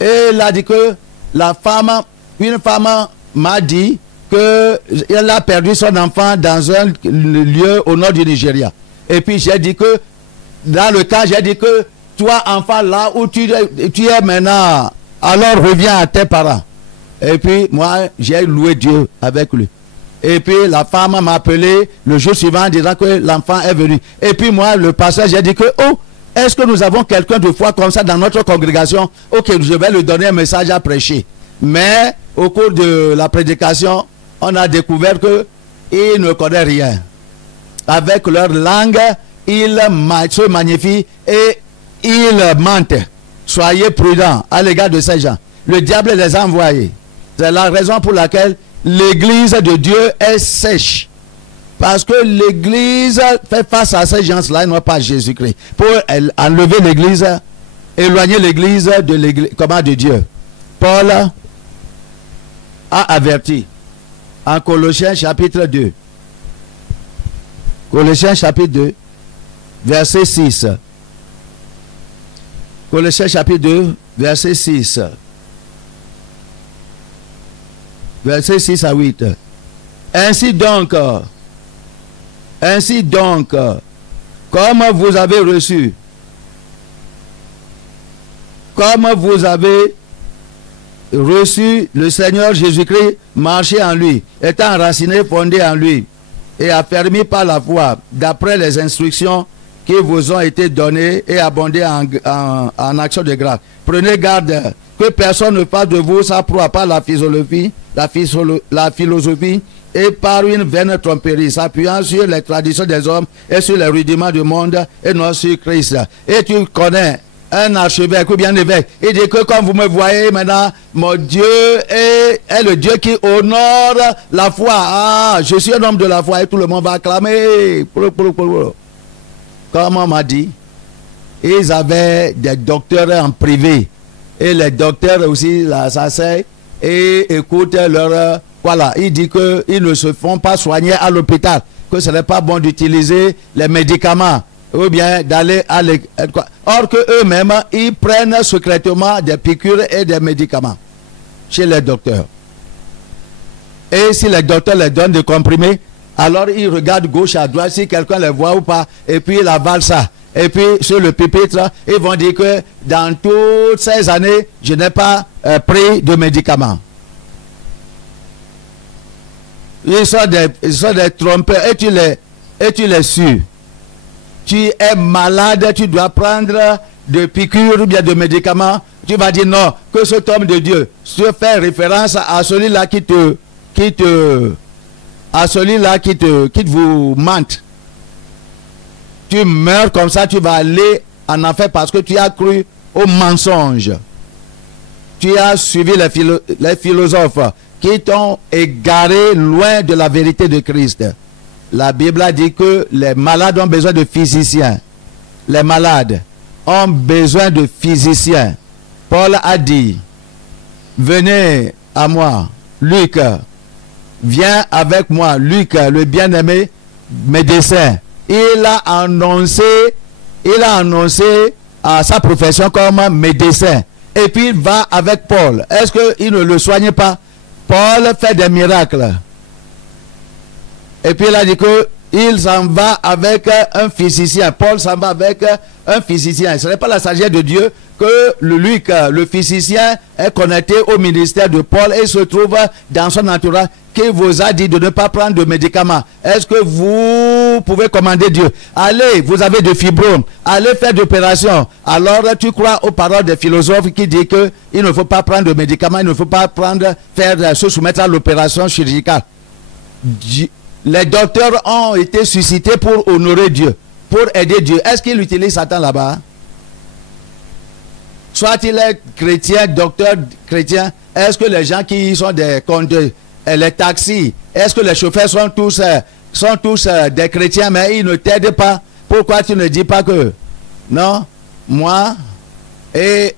il a dit que une femme m'a dit qu'elle a perdu son enfant dans un lieu au nord du Nigeria. Et puis, j'ai dit que, dans le cas, j'ai dit que, toi, enfant, là où tu es maintenant, alors reviens à tes parents. Et puis, moi, j'ai loué Dieu avec lui. Et puis, la femme m'a appelé le jour suivant en disant que l'enfant est venu. Et puis, moi, le pasteur, j'ai dit que, oh, est-ce que nous avons quelqu'un de foi comme ça dans notre congrégation? Ok, je vais lui donner un message à prêcher. Mais, au cours de la prédication, on a découvert qu'il ne connaît rien. Avec leur langue, ils se magnifient et ils mentent. Soyez prudents à l'égard de ces gens. Le diable les a envoyés. C'est la raison pour laquelle l'église de Dieu est sèche. Parce que l'église fait face à ces gens-là et non pas Jésus-Christ. Pour enlever l'église, éloigner l'église de Dieu. Paul a averti en Colossiens chapitre 2. Colossiens chapitre 2, verset 6. Colossiens chapitre 2, verset 6. Verset 6 à 8. Ainsi donc, comme vous avez reçu le Seigneur Jésus-Christ, marchez en lui, étant enraciné, fondé en lui, et affermi par la foi, d'après les instructions qui vous ont été donnés et abondés en action de grâce. Prenez garde que personne ne fasse de vous sa proie par la philosophie, et par une vaine tromperie, s'appuyant sur les traditions des hommes et sur les rudiments du monde et non sur Christ. Et tu connais un archevêque ou bien un évêque, il dit que comme vous me voyez maintenant, mon Dieu est le Dieu qui honore la foi. Ah, je suis un homme de la foi et tout le monde va acclamer. Comme on m'a dit, ils avaient des docteurs en privé et les docteurs aussi s'asseyent et écoutent leur... Voilà, il dit qu'ils ne se font pas soigner à l'hôpital, que ce n'est pas bon d'utiliser les médicaments ou bien d'aller à l'école. Or que eux-mêmes, ils prennent secrètement des piqûres et des médicaments chez les docteurs. Et si les docteurs les donnent des comprimés, alors ils regardent gauche à droite si quelqu'un les voit ou pas, et puis ils avalent ça. Et puis sur le pupitre, ils vont dire que dans toutes ces années, je n'ai pas pris de médicaments. Ils sont des trompeurs et tu les suis. Tu es malade, tu dois prendre de piqûres ou bien de médicaments. Tu vas dire non, que cet homme de Dieu se fait référence à celui-là qui vous mente. Tu meurs comme ça, tu vas aller en enfer parce que tu as cru au mensonge. Tu as suivi les philosophes qui t'ont égaré loin de la vérité de Christ. La Bible a dit que les malades ont besoin de physiciens. Les malades ont besoin de physiciens. Paul a dit, venez à moi, Luc, viens avec moi, Luc, le bien-aimé médecin. Il a annoncé à sa profession comme médecin. Et puis il va avec Paul. Est-ce qu'il ne le soigne pas? Paul fait des miracles. Et puis il a dit qu'il s'en va avec un physicien. Paul s'en va avec un physicien. Ce n'est pas la sagesse de Dieu que Luc, le physicien, est connecté au ministère de Paul et se trouve dans son entourage qui vous a dit de ne pas prendre de médicaments. Est-ce que vous pouvez commander Dieu? Allez, vous avez de fibromes, allez faire d'opération. Alors tu crois aux paroles des philosophes qui disent qu'il ne faut pas prendre de médicaments, il ne faut pas se soumettre à l'opération chirurgicale. Les docteurs ont été suscités pour honorer Dieu, pour aider Dieu. Est-ce qu'il utilise Satan là-bas? Soit il est chrétien, docteur chrétien. Est-ce que les gens qui sont des conducteurs, les taxis, est-ce que les chauffeurs sont tous des chrétiens, mais ils ne t'aident pas? Pourquoi tu ne dis pas que non, moi, et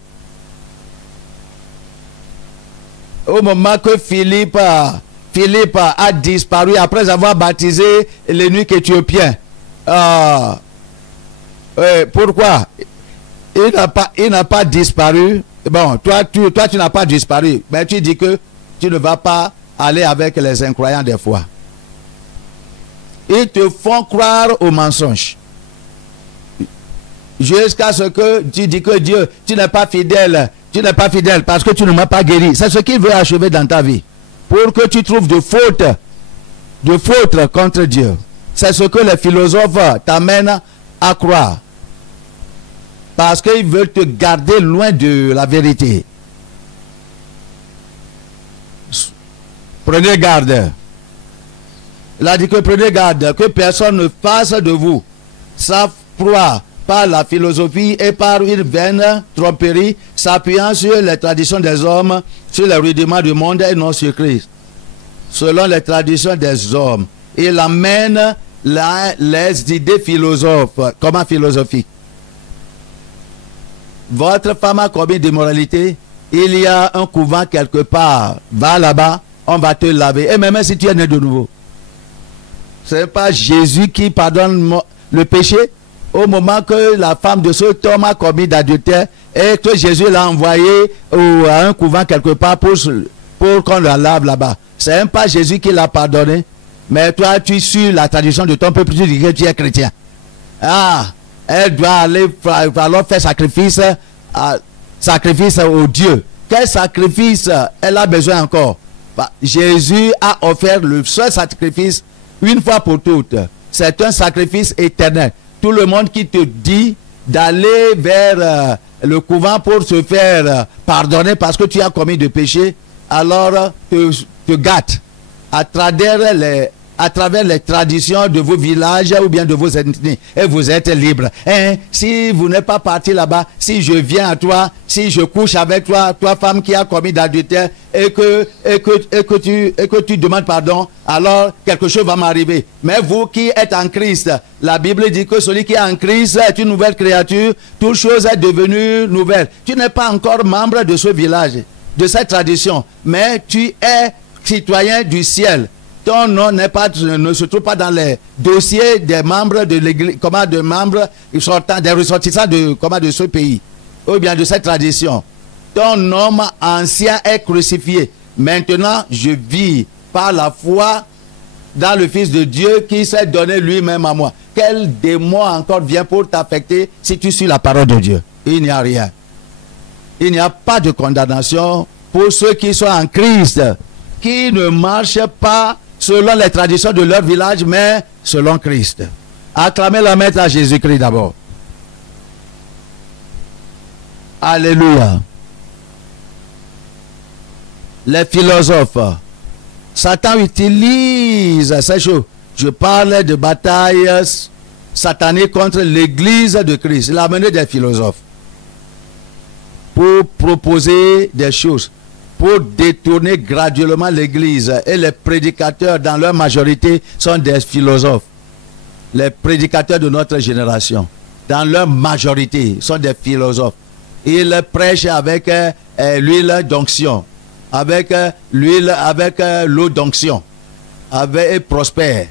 au moment que Philippe a disparu après avoir baptisé l'eunuque éthiopien, pourquoi il n'a pas disparu? Bon, toi tu n'as pas disparu, mais tu dis que tu ne vas pas aller avec les incroyants des fois. Ils te font croire au mensonge jusqu'à ce que tu dis que Dieu, tu n'es pas fidèle parce que tu ne m'as pas guéri. C'est ce qu'il veut achever dans ta vie, pour que tu trouves de fautes contre Dieu. C'est ce que les philosophes t'amènent à croire, parce qu'ils veulent te garder loin de la vérité. Prenez garde. Il a dit que prenez garde, que personne ne fasse de vous sa proie par la philosophie et par une vaine tromperie, s'appuyant sur les traditions des hommes, sur les rudiments du monde et non sur Christ. Selon les traditions des hommes, il amène les idées philosophes. Comment philosophiques? Votre femme a commis d'immoralité, il y a un couvent quelque part, va là-bas, on va te laver. Et même si tu es né de nouveau, ce n'est pas Jésus qui pardonne le péché. Au moment que la femme de cet homme a commis d'adultère et que Jésus l'a envoyé à un couvent quelque part pour qu'on la lave là-bas, ce n'est pas Jésus qui l'a pardonné, mais toi tu suis la tradition de ton peuple, tu dis que tu es chrétien. Ah, elle doit aller alors faire sacrifice au Dieu. Quel sacrifice elle a besoin encore? Jésus a offert le seul sacrifice une fois pour toutes. C'est un sacrifice éternel. tout le monde qui te dit d'aller vers le couvent pour se faire pardonner parce que tu as commis de péché, alors te gâte à travers les traditions de vos villages ou bien de vos ethnies, et vous êtes libre. Hein? Si vous n'êtes pas parti là-bas, si je viens à toi, si je couche avec toi, toi femme qui a commis d'adultère, et que tu demandes pardon, alors quelque chose va m'arriver. Mais vous qui êtes en Christ, la Bible dit que celui qui est en Christ est une nouvelle créature, toute chose est devenue nouvelle. Tu n'es pas encore membre de ce village, de cette tradition, mais tu es citoyen du ciel. Ton nom ne se trouve pas dans les dossiers des membres de l'église, des membres sortants, des ressortissants de ce pays, ou bien de cette tradition. Ton nom ancien est crucifié. Maintenant, je vis par la foi dans le Fils de Dieu qui s'est donné lui-même à moi. Quel démon encore vient pour t'affecter si tu suis la parole de Dieu? Il n'y a rien. Il n'y a pas de condamnation pour ceux qui sont en Christ, qui ne marchent pas selon les traditions de leur village, mais selon Christ. Acclamez la maître à Jésus-Christ d'abord. Alléluia. Les philosophes. Satan utilise ces choses. Je parle de batailles sataniques contre l'église de Christ. Il a amené des philosophes pour proposer des choses, pour détourner graduellement l'église. Et les prédicateurs, dans leur majorité, sont des philosophes. Les prédicateurs de notre génération, dans leur majorité, sont des philosophes. Ils prêchent avec l'huile d'onction, avec l'eau d'onction, et prospèrent.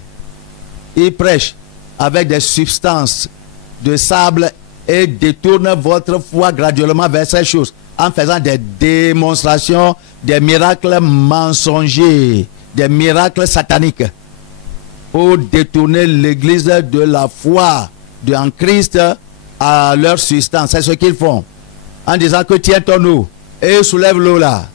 Ils prêchent avec des substances de sable et détournent votre foi graduellement vers ces choses, en faisant des démonstrations, des miracles mensongers, des miracles sataniques, pour détourner l'église de la foi en Christ à leur substance. C'est ce qu'ils font, en disant que tiens ton eau et soulève l'eau là.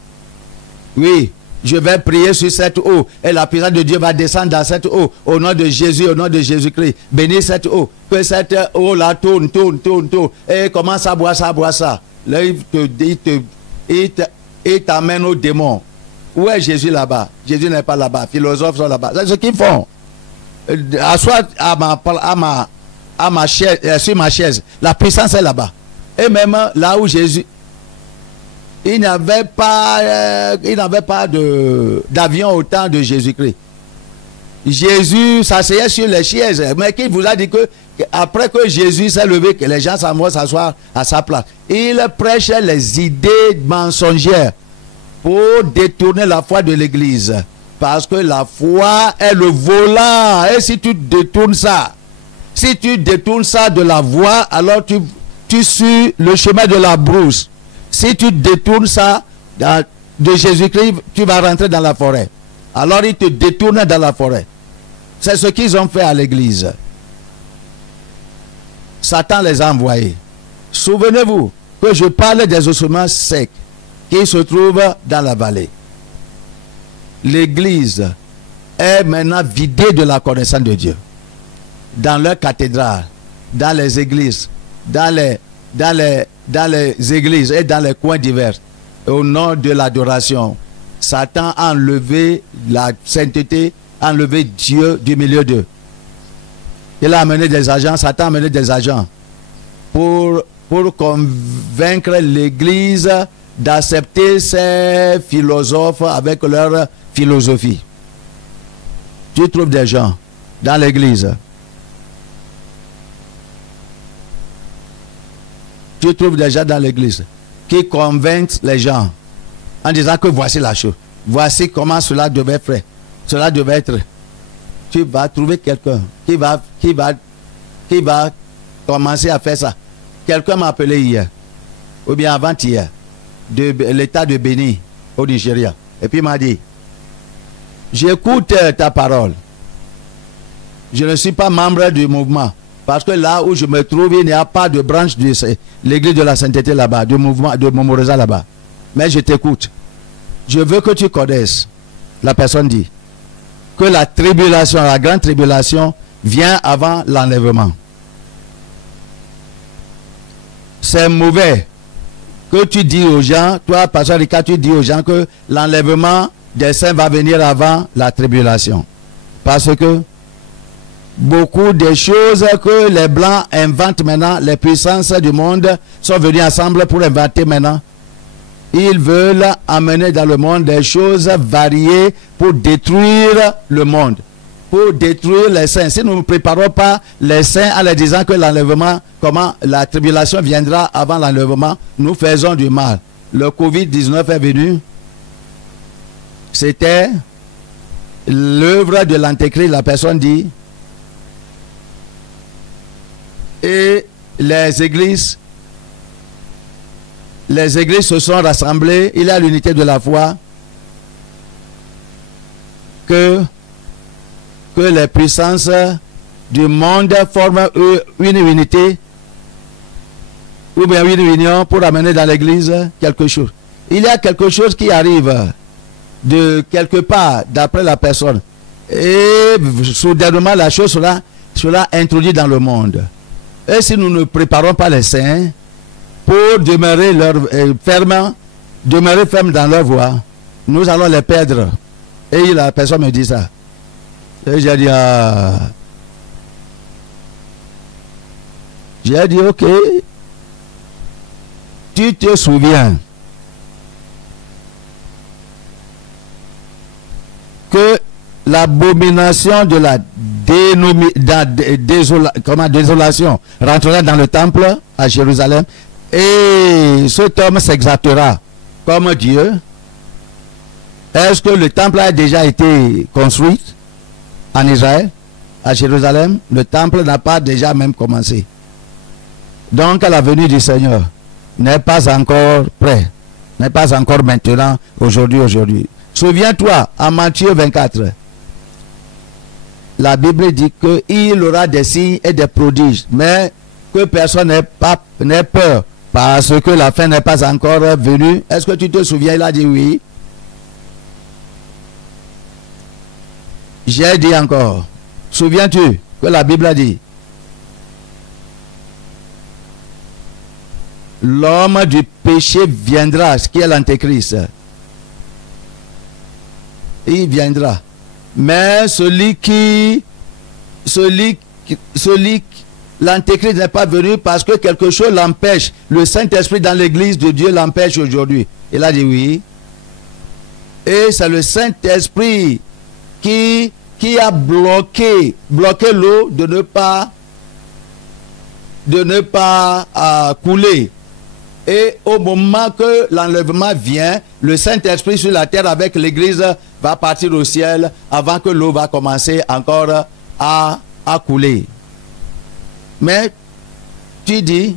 Oui, je vais prier sur cette eau et la puissance de Dieu va descendre dans cette eau au nom de Jésus, au nom de Jésus-Christ. Bénis cette eau, que cette eau là tourne et commence à boire ça. Là, il t'amène au démon. Où est Jésus là-bas? Jésus n'est pas là-bas. Philosophes sont là-bas. C'est ce qu'ils font. Assois à ma chaise, sur ma chaise. La puissance est là-bas. Et même là où Jésus, il n'avait pas d'avion au temps de Jésus-Christ. Jésus s'asseyait sur les chaises, mais qui vous a dit que après que Jésus s'est levé, que les gens s'en vont s'asseoir à sa place. Il prêchait les idées mensongères pour détourner la foi de l'église. Parce que la foi est le volant. Et si tu détournes ça, de la voie, alors tu suis le chemin de la brousse. Si tu détournes ça de Jésus-Christ, tu vas rentrer dans la forêt. Alors ils te détournent dans la forêt. C'est ce qu'ils ont fait à l'église. Satan les a envoyés. Souvenez-vous que je parle des ossements secs qui se trouvent dans la vallée. L'église est maintenant vidée de la connaissance de Dieu. Dans leurs cathédrales, dans les églises, dans les églises et dans les coins divers, au nom de l'adoration, Satan a enlevé la sainteté, a enlevé Dieu du milieu d'eux. Il a amené des agents, Satan a amené des agents pour convaincre l'église d'accepter ces philosophes avec leur philosophie. Tu trouves des gens dans l'église. Tu trouves des gens dans l'église qui convainquent les gens en disant que voici la chose. Voici comment cela devait faire. Cela devait être. Tu vas trouver quelqu'un qui va commencer à faire ça. Quelqu'un m'a appelé hier, ou bien avant-hier, de l'état de Béni, au Nigeria. Et puis il m'a dit, j'écoute ta parole. Je ne suis pas membre du mouvement. Parce que là où je me trouve, il n'y a pas de branche de l'église de la sainteté là-bas, du mouvement de Momoreza là-bas. Mais je t'écoute. Je veux que tu connaisses. La personne dit que la tribulation, la grande tribulation, vient avant l'enlèvement. c'est mauvais que tu dis aux gens, toi, pasteur Ricard, tu dis aux gens que l'enlèvement des saints va venir avant la tribulation. Parce que beaucoup de choses que les Blancs inventent maintenant, les puissances du monde sont venues ensemble pour inventer maintenant. Ils veulent amener dans le monde des choses variées pour détruire le monde, pour détruire les saints. Si nous ne préparons pas les saints en leur disant que l'enlèvement, comment la tribulation viendra avant l'enlèvement, nous faisons du mal. Le Covid-19 est venu. C'était l'œuvre de l'Antéchrist, la personne dit. Et les églises se sont rassemblées. Il y a l'unité de la foi. Que les puissances du monde forment une unité ou bien une union pour amener dans l'église quelque chose. Il y a quelque chose qui arrive de quelque part d'après la personne. Et soudainement, la chose sera introduite dans le monde. Et si nous ne préparons pas les saints pour demeurer fermes dans leur voie, nous allons les perdre. Et la personne me dit ça. Et j'ai dit, ok, tu te souviens que l'abomination de la désolation rentrera dans le temple à Jérusalem et cet homme s'exaltera comme Dieu. Est-ce que le temple a déjà été construit en Israël, à Jérusalem? Le temple n'a pas déjà même commencé. Donc la venue du Seigneur n'est pas encore prêt, n'est pas encore maintenant, aujourd'hui. Souviens-toi, en Matthieu 24, la Bible dit qu'il aura des signes et des prodiges, mais que personne n'ait peur, parce que la fin n'est pas encore venue. Est-ce que tu te souviens? Il a dit oui. J'ai dit encore, souviens-tu que la Bible a dit, l'homme du péché viendra, ce qui est l'Antéchrist. Il viendra. Mais l'Antéchrist n'est pas venu parce que quelque chose l'empêche. Le Saint-Esprit dans l'église de Dieu l'empêche aujourd'hui. Il a dit oui. Et c'est le Saint-Esprit qui a bloqué l'eau de ne pas couler. Et au moment que l'enlèvement vient, le Saint-Esprit sur la terre avec l'église va partir au ciel avant que l'eau va commencer encore à couler. Mais tu dis,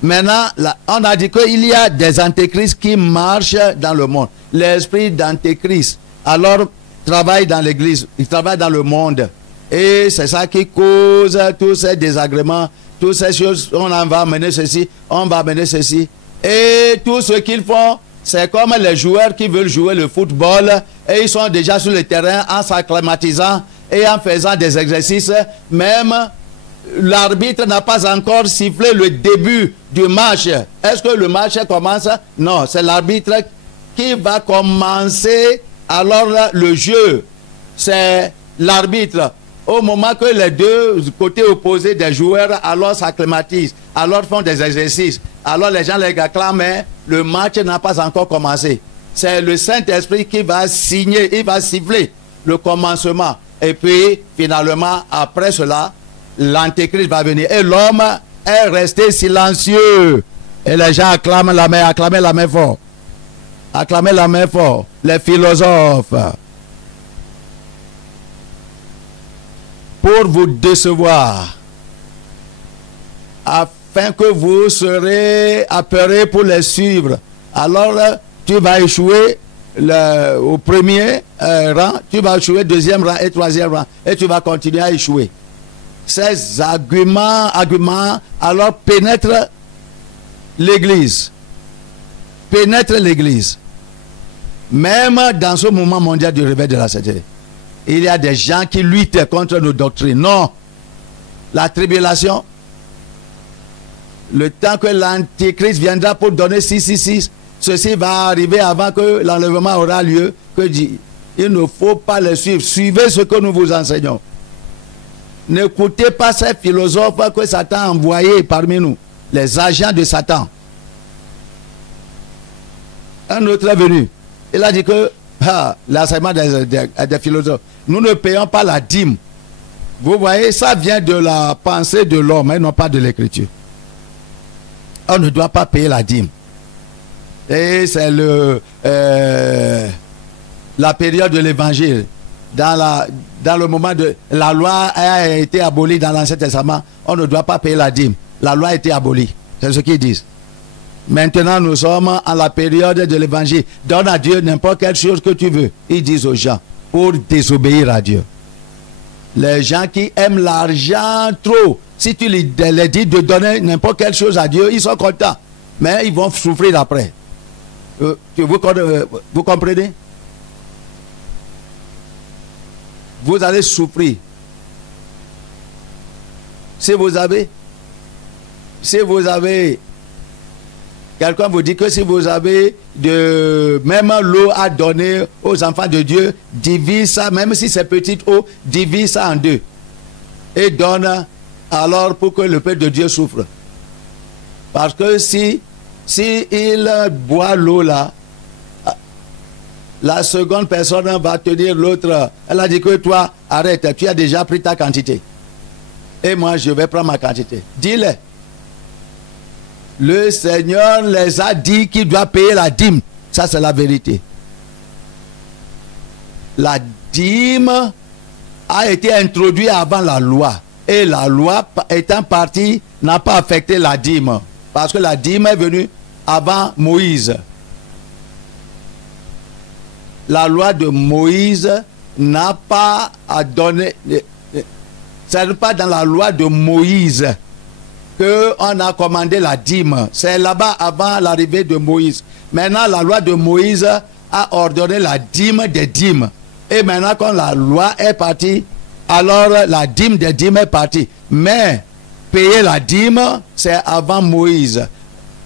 maintenant, on a dit qu'il y a des antéchrists qui marchent dans le monde. L'esprit d'antéchrist, alors, travaille dans l'église, il travaille dans le monde. Et c'est ça qui cause tous ces désagréments, toutes ces choses. On va amener ceci, on va amener ceci. Et tout ce qu'ils font, c'est comme les joueurs qui veulent jouer le football. Et ils sont déjà sur le terrain en s'acclimatisant et en faisant des exercices. Même l'arbitre n'a pas encore sifflé le début du match. Est-ce que le match commence? Non, c'est l'arbitre qui va commencer alors le jeu. C'est l'arbitre. Au moment que les deux côtés opposés des joueurs alors s'acclimatisent, alors font des exercices, alors les gens les acclament, mais le match n'a pas encore commencé. C'est le Saint-Esprit qui va signer, il va siffler le commencement. Et puis, finalement, après cela, l'Antéchrist va venir. Et l'homme est resté silencieux. Et les gens acclament la main fort. Acclamez la main fort. Les philosophes. Pour vous décevoir, afin que vous serez apeurés pour les suivre. Alors, tu vas échouer au premier rang, tu vas échouer deuxième rang et troisième rang, et tu vas continuer à échouer. Ces arguments, alors pénètrent l'Église. Pénètrent l'Église. Même dans ce moment mondial du réveil de la société. Il y a des gens qui luttent contre nos doctrines. Non. la tribulation, le temps que l'Antéchrist viendra pour donner 666, ceci va arriver avant que l'enlèvement aura lieu, que dit, il ne faut pas les suivre. Suivez ce que nous vous enseignons. N'écoutez pas ces philosophes que Satan a envoyés parmi nous, les agents de Satan. Un autre est venu. Il a dit que l'enseignement des philosophes, nous ne payons pas la dîme. Vous voyez, ça vient de la pensée de l'homme et non pas de l'écriture. On ne doit pas payer la dîme. Et c'est la période de l'évangile. Dans le moment de la loi a été abolie dans l'Ancien Testament, on ne doit pas payer la dîme. La loi a été abolie. C'est ce qu'ils disent. Maintenant, nous sommes à la période de l'évangile. Donne à Dieu n'importe quelle chose que tu veux. Ils disent aux gens pour désobéir à Dieu. Les gens qui aiment l'argent trop, si tu les dis de donner n'importe quelle chose à Dieu, ils sont contents. Mais ils vont souffrir après. Vous comprenez? Vous allez souffrir. Si vous avez, quelqu'un vous dit que si vous avez même l'eau à donner aux enfants de Dieu, divise ça, même si c'est petite eau, divise ça en deux. Et donne alors pour que le peuple de Dieu souffre. Parce que si il boit l'eau là, la seconde personne va tenir l'autre. Elle a dit que toi, arrête, tu as déjà pris ta quantité. Et moi, je vais prendre ma quantité. Dis-le. Le Seigneur les a dit qu'il doit payer la dîme. Ça, c'est la vérité. La dîme a été introduite avant la loi. Et la loi, étant partie, n'a pas affecté la dîme. Parce que la dîme est venue avant Moïse. La loi de Moïse n'a pas à donner. Ce n'est pas dans la loi de Moïse qu'on a commandé la dîme. C'est là-bas avant l'arrivée de Moïse. Maintenant, la loi de Moïse a ordonné la dîme des dîmes. Et maintenant, quand la loi est partie, alors la dîme des dîmes est partie. Mais payer la dîme, c'est avant Moïse.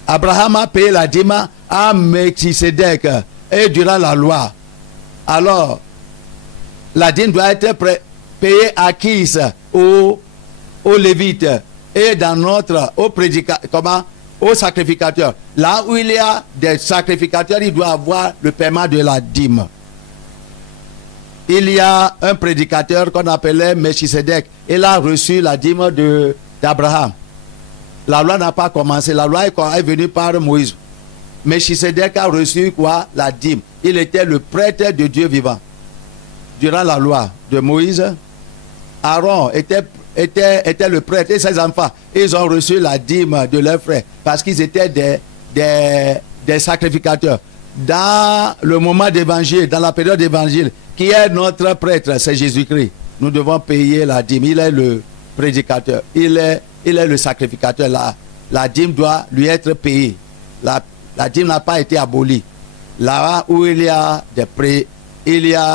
Abraham a payé la dîme à Melchisedec et durant la loi. Alors, la dîme doit être payée à qui? Aux Lévites et dans notre, aux sacrificateurs. Là où il y a des sacrificateurs, il doit avoir le paiement de la dîme. Il y a un prédicateur qu'on appelait Melchisedec. Il a reçu la dîme d'Abraham. La loi n'a pas commencé. La loi est venue par Moïse. Melchisedec a reçu quoi? La dîme. Il était le prêtre de Dieu vivant. Durant la loi de Moïse, Aaron était le prêtre et ses enfants. Ils ont reçu la dîme de leurs frères parce qu'ils étaient des sacrificateurs. Dans le moment d'évangile, dans la période d'évangile, qui est notre prêtre, c'est Jésus-Christ. Nous devons payer la dîme. Il est le prédicateur. Il est le sacrificateur. La dîme doit lui être payée. La dîme n'a pas été abolie. Là où il y a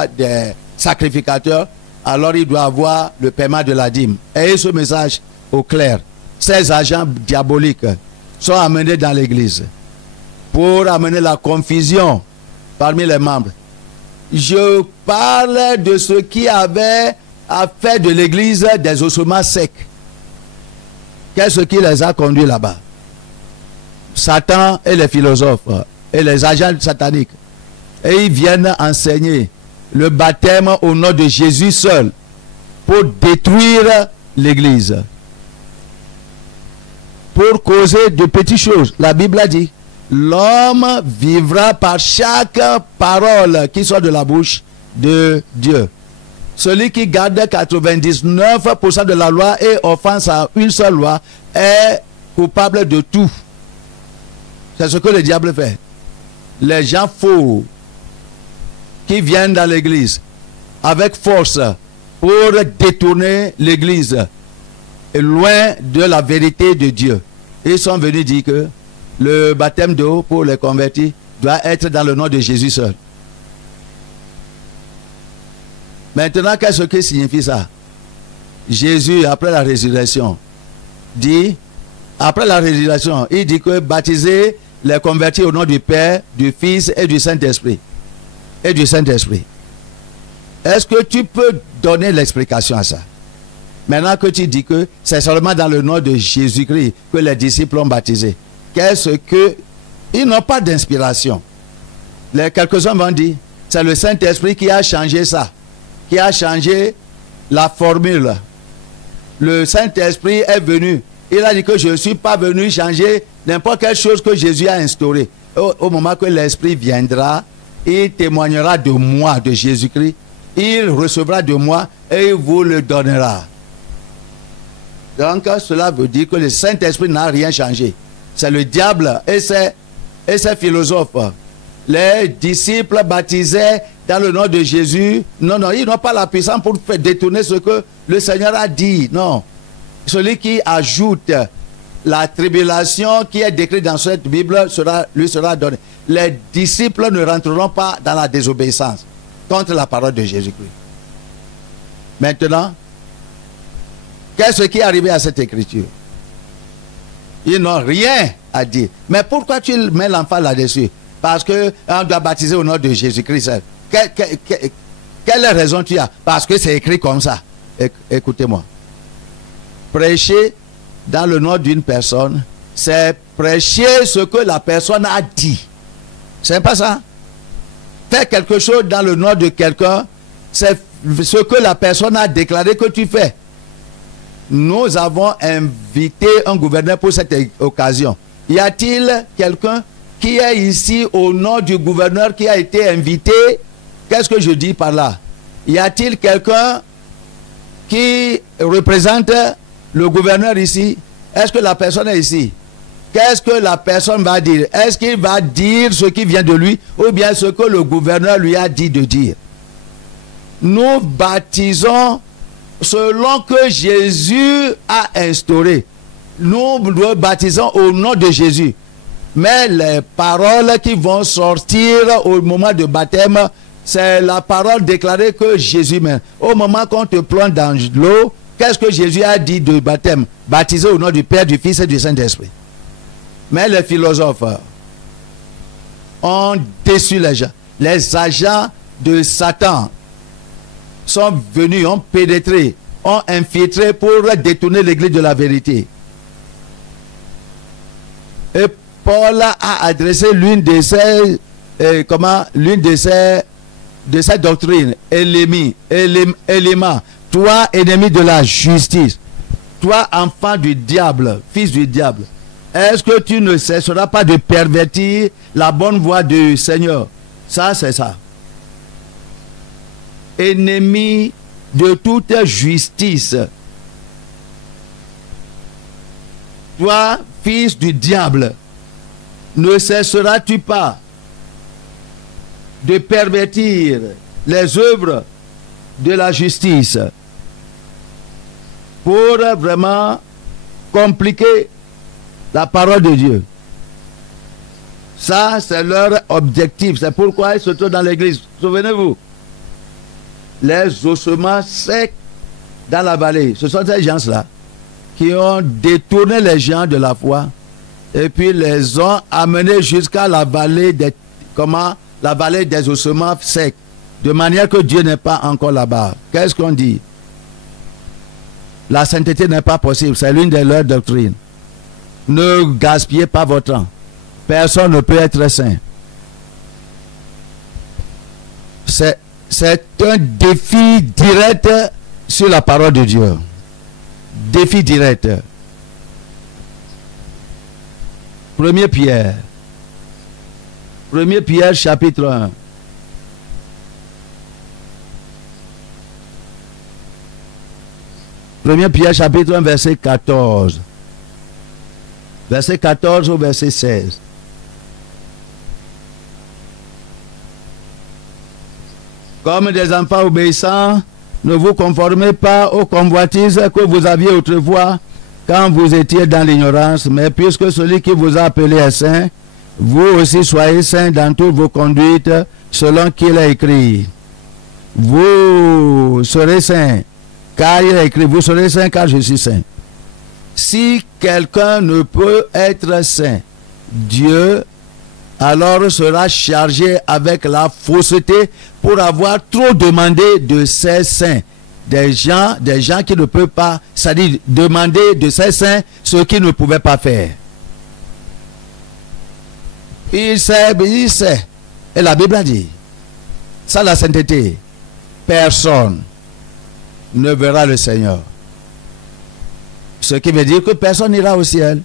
des sacrificateurs, alors il doit avoir le paiement de la dîme. Ayez ce message au clair. Ces agents diaboliques sont amenés dans l'église pour amener la confusion parmi les membres. Je parle de ceux qui avaient à faire de l'église des ossements secs. Qu'est-ce qui les a conduits là-bas? Satan et les philosophes et les agents sataniques. Et ils viennent enseigner le baptême au nom de Jésus seul pour détruire l'église. Pour causer de petites choses. La Bible a dit, l'homme vivra par chaque parole qui sort de la bouche de Dieu. Celui qui garde 99% de la loi et offense à une seule loi est coupable de tout. C'est ce que le diable fait. Les gens faux qui viennent dans l'église avec force pour détourner l'église loin de la vérité de Dieu. Ils sont venus dire que le baptême d'eau pour les convertis doit être dans le nom de Jésus seul. Maintenant, qu'est-ce que signifie ça? Jésus, après la résurrection, dit, après la résurrection, il dit que baptiser les convertis au nom du Père, du Fils et du Saint-Esprit. Et du Saint-Esprit. Est-ce que tu peux donner l'explication à ça? Maintenant que tu dis que c'est seulement dans le nom de Jésus-Christ que les disciples ont baptisé. Qu'est-ce que... Ils n'ont pas d'inspiration. Quelques-uns vont dire, c'est le Saint-Esprit qui a changé ça, qui a changé la formule. Le Saint-Esprit est venu. Il a dit que je ne suis pas venu changer n'importe quelle chose que Jésus a instaurée. Au moment que l'Esprit viendra, il témoignera de moi, de Jésus-Christ. Il recevra de moi et il vous le donnera. Donc cela veut dire que le Saint-Esprit n'a rien changé. C'est le diable et ses philosophes. Les disciples baptisaient dans le nom de Jésus. Non, ils n'ont pas la puissance pour faire détourner ce que le Seigneur a dit. Non. Celui qui ajoute la tribulation qui est décrite dans cette Bible lui sera donné. Les disciples ne rentreront pas dans la désobéissance contre la parole de Jésus-Christ. Maintenant, qu'est-ce qui est arrivé à cette écriture? Ils n'ont rien à dire. Mais pourquoi tu mets l'emphase là-dessus? Parce qu'on doit baptiser au nom de Jésus-Christ. Quelle raison tu as? Parce que c'est écrit comme ça. Écoutez-moi. Prêcher dans le nom d'une personne, c'est prêcher ce que la personne a dit. C'est pas ça? Faire quelque chose dans le nom de quelqu'un, c'est ce que la personne a déclaré que tu fais. Nous avons invité un gouverneur pour cette occasion. Y a-t-il quelqu'un qui est ici au nom du gouverneur qui a été invité? Qu'est-ce que je dis par là? Y a-t-il quelqu'un qui représente le gouverneur ici? Est-ce que la personne est ici? Qu'est-ce que la personne va dire? Est-ce qu'il va dire ce qui vient de lui ou bien ce que le gouverneur lui a dit de dire? Nous baptisons selon que Jésus a instauré. Nous baptisons au nom de Jésus. Mais les paroles qui vont sortir au moment de baptême, c'est la parole déclarée que Jésus mène. Au moment qu'on te plonge dans l'eau, qu'est-ce que Jésus a dit de baptême? Baptisé au nom du Père, du Fils et du Saint-Esprit. Mais les philosophes ont déçu les gens. Les agents de Satan sont venus, ont pénétré, ont infiltré pour détourner l'église de la vérité. Et Paul a adressé l'une de ses doctrines, éléments. Toi, ennemi de la justice, toi, enfant du diable, fils du diable, est-ce que tu ne cesseras pas de pervertir la bonne voie du Seigneur? Ça, c'est ça. Ennemi de toute justice. Toi, fils du diable, ne cesseras-tu pas de pervertir les œuvres de la justice pour vraiment compliquer la parole de Dieu? Ça, c'est leur objectif. C'est pourquoi ils se trouvent dans l'église. Souvenez-vous, les ossements secs dans la vallée, ce sont ces gens-là qui ont détourné les gens de la foi et puis les ont amenés jusqu'à la vallée la vallée des ossements secs, de manière que Dieu n'est pas encore là-bas. Qu'est-ce qu'on dit? La sainteté n'est pas possible, c'est l'une de leurs doctrines. Ne gaspillez pas votre temps. Personne ne peut être saint. C'est un défi direct sur la parole de Dieu. Défi direct. 1 Pierre. 1 Pierre chapitre 1. Premier Pierre chapitre 1 verset 14. Verset 14 au verset 16. Comme des enfants obéissants, ne vous conformez pas aux convoitises que vous aviez autrefois quand vous étiez dans l'ignorance, mais puisque celui qui vous a appelé est saint, vous aussi soyez saints dans toutes vos conduites, selon qu'il est écrit. Vous serez saints, Car il est écrit, vous serez saints car je suis saint. Si quelqu'un ne peut être saint, Dieu alors sera chargé avec la fausseté pour avoir trop demandé de ses saints. Des gens qui ne peuvent pas, c'est-à-dire demander de ses saints ce qu'ils ne pouvaient pas faire. Il sait. Et la Bible a dit, sans la sainteté, personne ne verra le Seigneur. Ce qui veut dire que personne n'ira au ciel.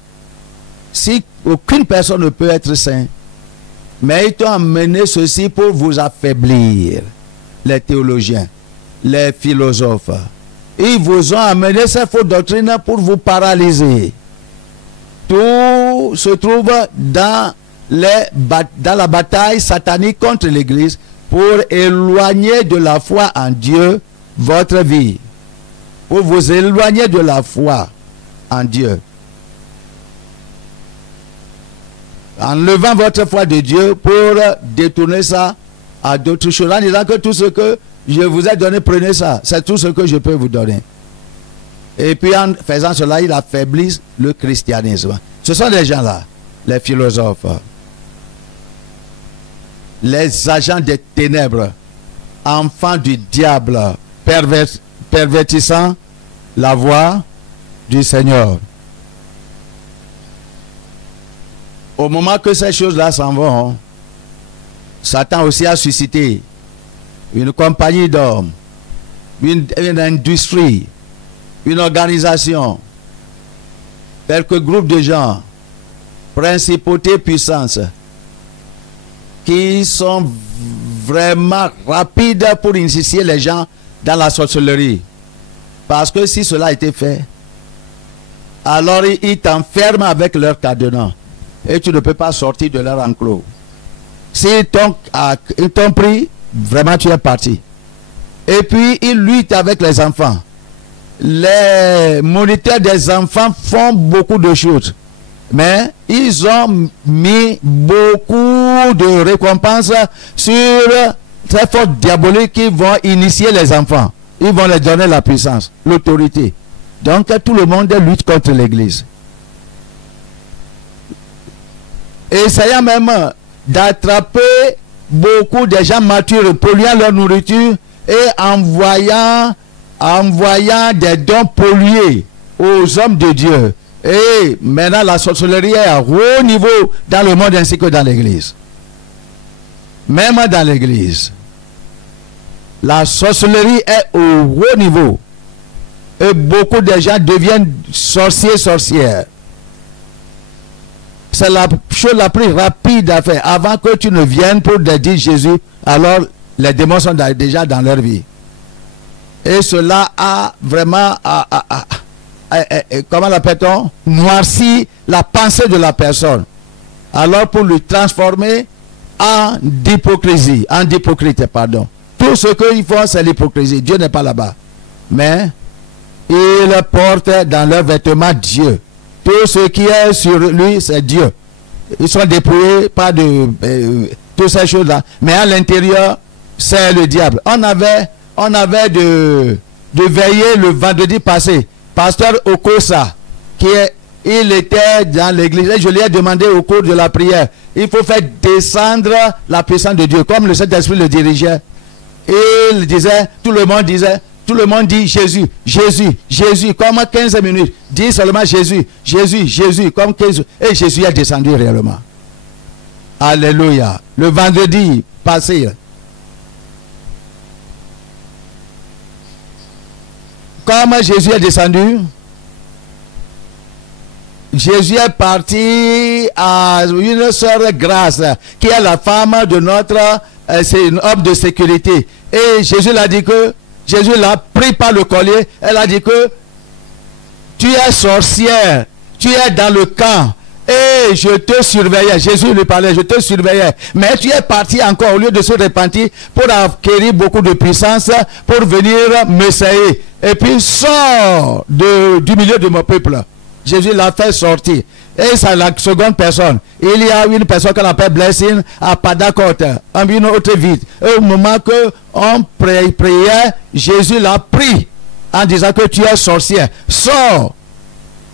Si aucune personne ne peut être saint, mais ils t'ont amené ceci pour vous affaiblir, les théologiens, les philosophes. Ils vous ont amené ces fausses doctrines pour vous paralyser. Tout se trouve dans la bataille satanique contre l'Église pour éloigner de la foi en Dieu votre vie. Pour vous éloigner de la foi en Dieu. En levant votre foi de Dieu pour détourner ça à d'autres choses. En disant que tout ce que je vous ai donné, prenez ça. C'est tout ce que je peux vous donner. Et puis en faisant cela, il affaiblit le christianisme. Ce sont les gens-là, les philosophes, les agents des ténèbres, enfants du diable, pervertissant la voie du Seigneur. Au moment que ces choses-là s'en vont, Satan aussi a suscité une compagnie d'hommes, une industrie, une organisation, quelques groupes de gens, principautés, puissances, qui sont vraiment rapides pour initier les gens dans la sorcellerie. Parce que si cela a été fait, alors ils t'enferment avec leur cadenas. Et tu ne peux pas sortir de leur enclos. S'ils t'ont pris, vraiment tu es parti. Et puis ils luttent avec les enfants. Les moniteurs des enfants font beaucoup de choses. Mais ils ont mis beaucoup de récompenses sur ces forces diaboliques qui vont initier les enfants. Ils vont leur donner la puissance, l'autorité. Donc tout le monde lutte contre l'Église. Essayant même d'attraper beaucoup de gens matures, polluant leur nourriture et envoyant des dons pollués aux hommes de Dieu. Et maintenant la sorcellerie est à haut niveau dans le monde ainsi que dans l'Église. Même dans l'Église, la sorcellerie est au haut niveau. Et beaucoup de gens deviennent sorciers, sorcières. C'est la chose la plus rapide à faire. Avant que tu ne viennes pour dire Jésus, alors les démons sont déjà dans leur vie. Et cela a vraiment, comment l'appelle-t-on, noirci la pensée de la personne. Alors pour le transformer en hypocrisie, pardon. Tout ce qu'ils font, c'est l'hypocrisie. Dieu n'est pas là-bas. Mais ils portent dans leurs vêtements Dieu. Tout ce qui est sur lui, c'est Dieu. Ils sont dépouillés par toutes ces choses-là. Mais à l'intérieur, c'est le diable. On avait de veiller le vendredi passé. Pasteur Okosa, il était dans l'église. Et je lui ai demandé au cours de la prière, il faut faire descendre la puissance de Dieu. Comme le Saint-Esprit le dirigeait. Il disait, tout le monde dit Jésus, Jésus, Jésus, comme 15 minutes. Dis seulement Jésus, Jésus, Jésus, comme 15. Et Jésus est descendu réellement. Alléluia. Le vendredi passé. Comme Jésus est descendu, Jésus est parti à une sœur Grâce, qui est la femme de c'est une homme de sécurité. Et Jésus l'a dit que, Jésus l'a pris par le collier. Elle a dit que tu es sorcière, tu es dans le camp et je te surveillais. Jésus lui parlait, je te surveillais. Mais tu es parti encore au lieu de se repentir pour acquérir beaucoup de puissance pour venir m'essayer. Et puis sors du milieu de mon peuple. Jésus l'a fait sortir. Et c'est la seconde personne. Il y a une personne qu'on appelle Blessing à Padakot, une autre ville. Et au moment qu'on priait, Jésus l'a pris en disant que tu es sorcière. Sors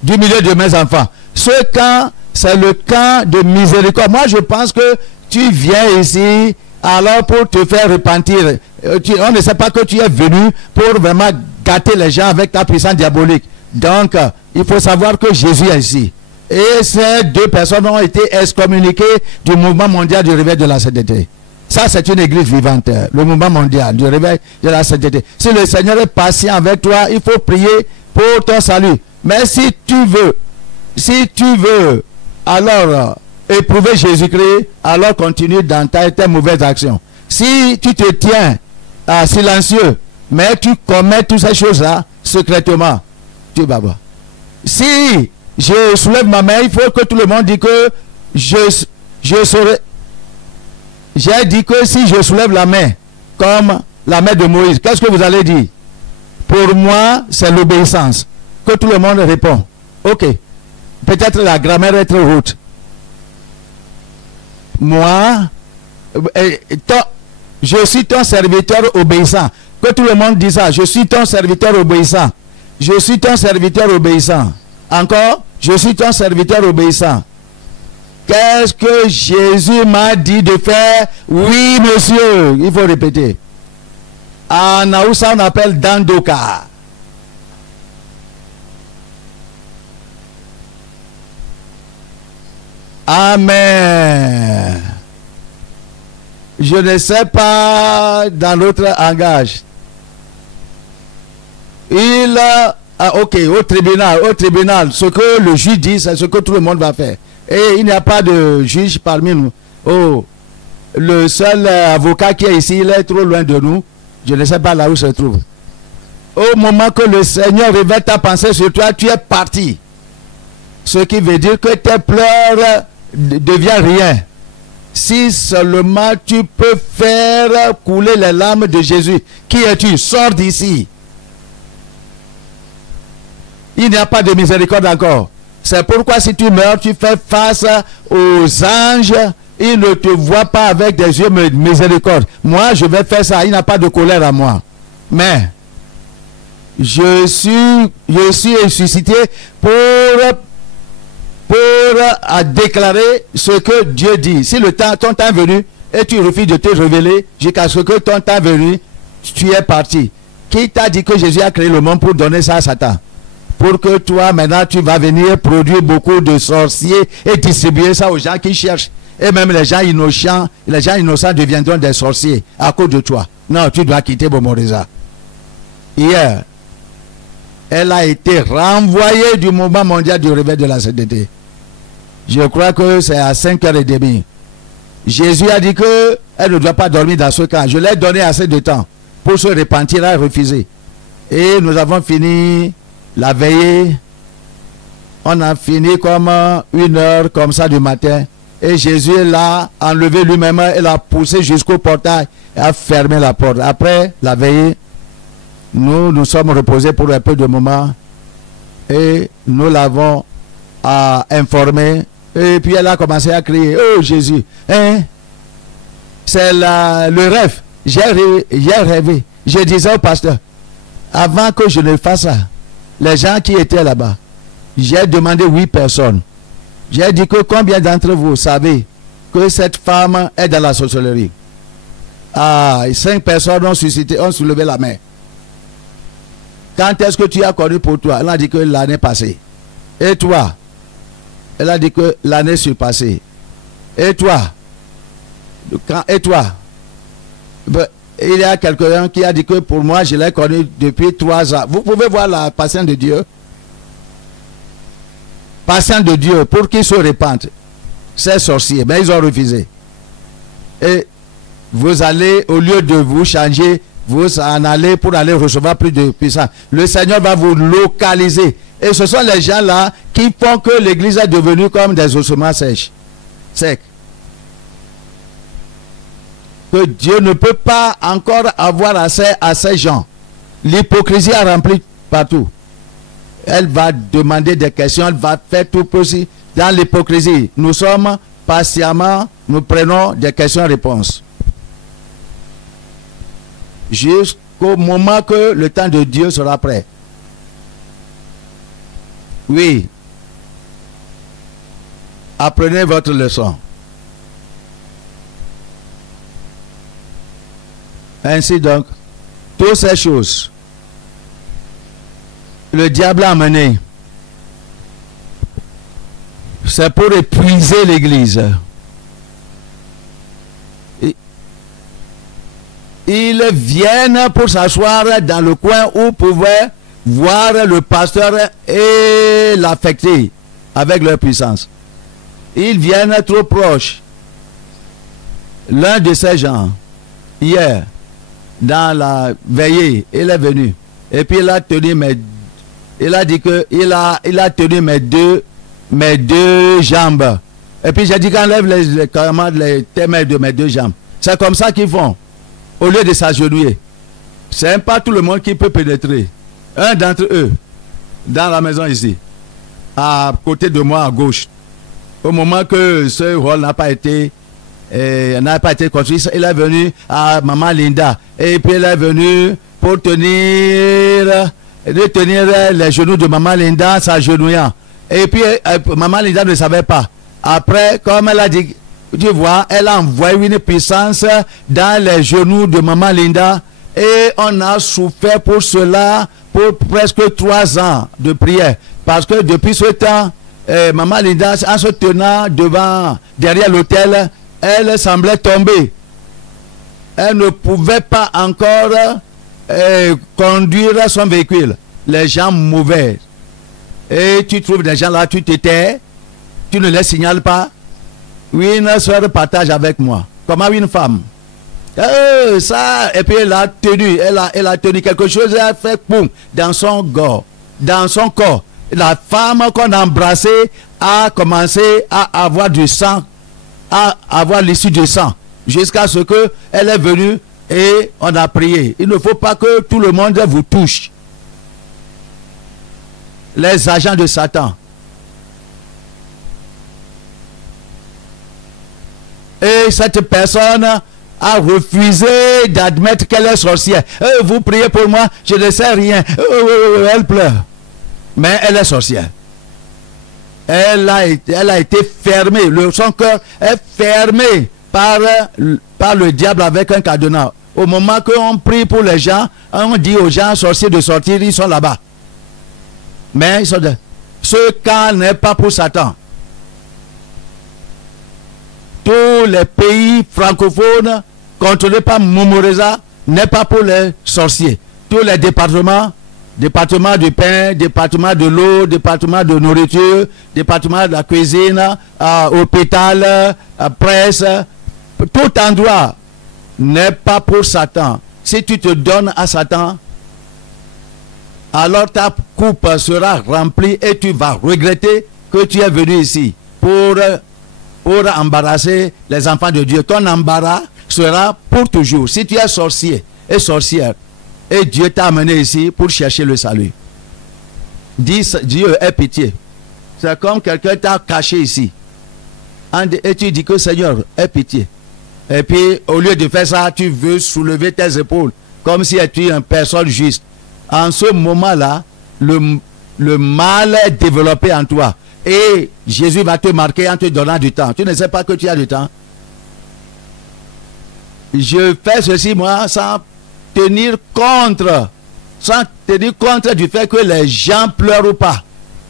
du milieu de mes enfants. Ce camp, c'est le camp de miséricorde. Moi, je pense que tu viens ici alors pour te faire repentir. On ne sait pas que tu es venu pour vraiment gâter les gens avec ta puissance diabolique. Donc, il faut savoir que Jésus est ici. Et ces deux personnes ont été excommuniquées du mouvement mondial du réveil de la sainteté. Ça, c'est une église vivante, le mouvement mondial du réveil de la sainteté. Si le Seigneur est patient avec toi, il faut prier pour ton salut. Mais si tu veux, alors éprouver Jésus-Christ, alors continue dans tes mauvaises actions. Si tu te tiens silencieux, mais tu commets toutes ces choses-là secrètement, tu vas voir. Si je soulève ma main, il faut que tout le monde dise que je serai. J'ai dit que si je soulève la main, comme la main de Moïse, qu'est-ce que vous allez dire? Pour moi, c'est l'obéissance. Que tout le monde répond. Ok. Peut-être la grammaire est trop haute. Moi, je suis ton serviteur obéissant. Que tout le monde dise ça. Je suis ton serviteur obéissant. Je suis ton serviteur obéissant. Encore, je suis ton serviteur obéissant. Qu'est-ce que Jésus m'a dit de faire? Oui, monsieur. Il faut répéter. En Aoussa, on appelle Dandoka. Amen. Je ne sais pas dans l'autre langage. Ok, au tribunal, ce que le juge dit, c'est ce que tout le monde va faire. Et il n'y a pas de juge parmi nous. Oh, le seul avocat qui est ici, il est trop loin de nous. Je ne sais pas là où se trouve. Au moment que le Seigneur révèle ta pensée sur toi, tu es parti. Ce qui veut dire que tes pleurs deviennent rien. Si seulement tu peux faire couler les larmes de Jésus. Qui es-tu? Sors d'ici. Il n'y a pas de miséricorde encore. C'est pourquoi si tu meurs, tu fais face aux anges. Ils ne te voient pas avec des yeux de miséricorde. Moi, je vais faire ça. Il n'y a pas de colère à moi. Mais, je suis ressuscité pour déclarer ce que Dieu dit. Si ton temps est venu et tu refuses de te révéler jusqu'à ce que ton temps est venu, tu es parti. Qui t'a dit que Jésus a créé le monde pour donner ça à Satan? Pour que toi, maintenant, tu vas venir produire beaucoup de sorciers et distribuer ça aux gens qui cherchent. Et même les gens innocents deviendront des sorciers à cause de toi. Non, tu dois quitter Bomoreza. Hier, elle a été renvoyée du mouvement mondial du réveil de la sainteté. Je crois que c'est à 5h30. Jésus a dit qu'elle ne doit pas dormir dans ce camp. Je l'ai donné assez de temps pour se repentir et refuser. Et nous avons fini la veillée. On a fini comme 1h comme ça du matin. Et Jésus l'a enlevé lui-même et l'a poussé jusqu'au portail et a fermé la porte. Après la veillée, nous nous sommes reposés pour un peu de moment et nous l'avons informé. Et puis elle a commencé à crier, oh Jésus, hein? C'est le rêve. J'ai rêvé. Je disais au pasteur, avant que je ne fasse ça, les gens qui étaient là-bas, j'ai demandé 8 personnes. J'ai dit que combien d'entre vous savez que cette femme est dans la sorcellerie? 5 personnes ont soulevé la main. Quand est-ce que tu as connu pour toi? Elle a dit que l'année passée. Et toi? Elle a dit que l'année surpassée. Et toi? Et toi? Il y a quelqu'un qui a dit que pour moi, je l'ai connu depuis 3 ans. Vous pouvez voir la patience de Dieu. Patience de Dieu pour qu'ils se répandent. Ces sorciers, mais ils ont refusé. Et vous allez, au lieu de vous changer, vous en allez pour aller recevoir plus de puissance. Le Seigneur va vous localiser. Et ce sont les gens-là qui font que l'église est devenue comme des ossements secs. Que Dieu ne peut pas encore avoir accès à ces gens. L'hypocrisie a rempli partout. Elle va demander des questions, elle va faire tout possible. Dans l'hypocrisie, nous sommes patiemment, nous prenons des questions-réponses. Jusqu'au moment que le temps de Dieu sera prêt. Oui. Apprenez votre leçon. Ainsi donc, toutes ces choses, le diable a mené. C'est pour épuiser l'Église. Ils viennent pour s'asseoir dans le coin où pouvaient voir le pasteur et l'affecter avec leur puissance. Ils viennent trop proches. L'un de ces gens, hier, dans la veillée, il est venu. Et puis il a tenu il a dit que il a tenu mes deux jambes. Et puis j'ai dit qu'enlève les témènes de mes deux jambes. C'est comme ça qu'ils font. Au lieu de s'agenouiller. C'est pas tout le monde qui peut pénétrer. Un d'entre eux, dans la maison ici, à côté de moi à gauche, au moment que ce rôle n'a pas été construit, il est venu à Maman Linda. Et puis il est venu pour tenir les genoux de Maman Linda s'agenouillant. Et puis Maman Linda ne savait pas. Après, comme elle a dit, tu vois, elle a envoyé une puissance dans les genoux de Maman Linda. Et on a souffert pour cela pour presque 3 ans de prière. Parce que depuis ce temps, Maman Linda, en se tenant derrière l'autel, elle semblait tomber. Elle ne pouvait pas encore conduire son véhicule. Les gens mauvais. Et tu trouves des gens là, tu te tais, tu ne les signales pas. Oui, une soeur partage avec moi. Comment une femme? Ça, et puis elle a tenu quelque chose, elle a fait boum dans son corps. La femme qu'on a embrassée a commencé à avoir du sang, à avoir l'issue du sang, jusqu'à ce que elle est venue et on a prié. Il ne faut pas que tout le monde vous touche. Les agents de Satan. Et cette personne a refusé d'admettre qu'elle est sorcière. Vous priez pour moi, je ne sais rien. Elle pleure. Mais elle est sorcière. Elle a été fermée. Son cœur est fermé par le diable avec un cadenas. Au moment qu'on prie pour les gens, on dit aux gens sorciers de sortir, ils sont là-bas. Mais ce cas n'est pas pour Satan. Tous les pays francophones contrôlés par Momoreza n'est pas pour les sorciers. Tous les départements du pain, département de l'eau, département de nourriture, département de la cuisine, hôpital, presse, tout endroit n'est pas pour Satan. Si tu te donnes à Satan, alors ta coupe sera remplie et tu vas regretter que tu es venu ici pour embarrasser les enfants de Dieu. Ton embarras sera pour toujours. Si tu es sorcier et sorcière, et Dieu t'a amené ici pour chercher le salut. Dieu ait pitié. C'est comme quelqu'un t'a caché ici. Et tu dis que Seigneur, aie pitié. Et puis, au lieu de faire ça, tu veux soulever tes épaules, comme si tu es une personne juste. En ce moment-là, le mal est développé en toi. Et Jésus va te marquer en te donnant du temps. Tu ne sais pas que tu as du temps. Je fais ceci, moi, sans tenir compte du fait que les gens pleurent ou pas.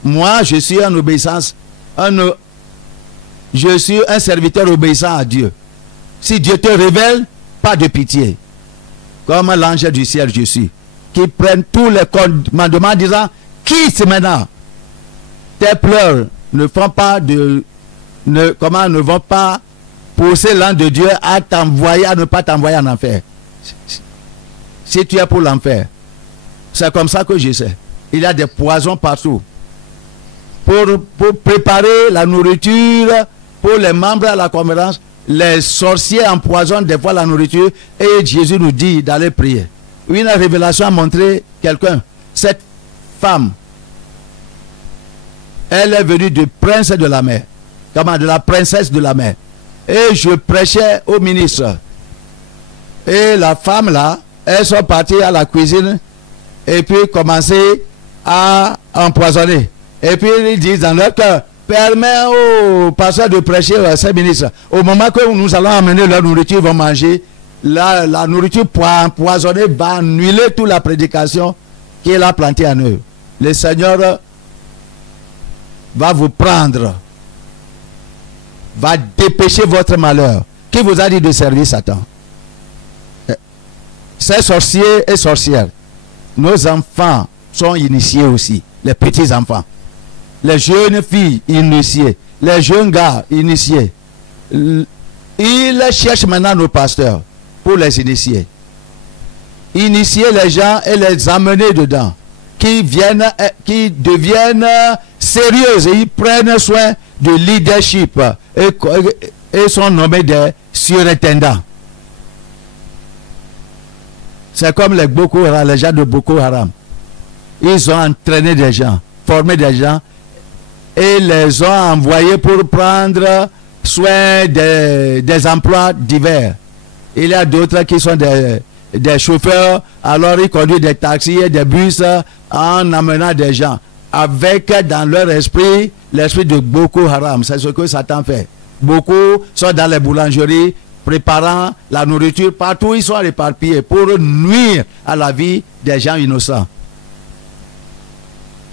Moi, je suis en obéissance. Je suis un serviteur obéissant à Dieu. Si Dieu te révèle, pas de pitié. Comme l'ange du ciel, je suis. Qui prennent tous les commandements en disant, quitte maintenant. Tes pleurs ne vont pas pousser l'ange de Dieu à t'envoyer, à ne pas t'envoyer en enfer. Si tu es pour l'enfer, c'est comme ça que je sais. Il y a des poisons partout. Pour préparer la nourriture pour les membres à la conférence, les sorciers empoisonnent des fois la nourriture et Jésus nous dit d'aller prier. Une révélation a montré quelqu'un. Cette femme, elle est venue du prince de la mer. Comment? De la princesse de la mer. Et je prêchais au ministre. Et la femme là, elles sont parties à la cuisine et puis commencé à empoisonner. Et puis ils disent dans leur cœur, permets aux pasteurs de prêcher à ces ministres. Au moment que nous allons amener leur nourriture, ils vont manger. La nourriture empoisonnée va annuler toute la prédication qu'il a plantée en eux. Le Seigneur va vous prendre, va dépêcher votre malheur. Qui vous a dit de servir Satan? Ces sorciers et sorcières, nos enfants sont initiés aussi, les petits enfants. Les jeunes filles initiées, les jeunes gars initiés. Ils cherchent maintenant nos pasteurs pour les initier. Initier les gens et les amener dedans. Qui deviennent sérieuses et ils prennent soin de leadership et sont nommés des surintendants. C'est comme les Boko Haram, les gens de Boko Haram. Ils ont entraîné des gens, formé des gens et les ont envoyés pour prendre soin des emplois divers. Il y a d'autres qui sont des chauffeurs, alors ils conduisent des taxis et des bus en amenant des gens avec dans leur esprit l'esprit de Boko Haram. C'est ce que Satan fait. Beaucoup sont dans les boulangeries préparant la nourriture partout où ils sont éparpillés pour nuire à la vie des gens innocents.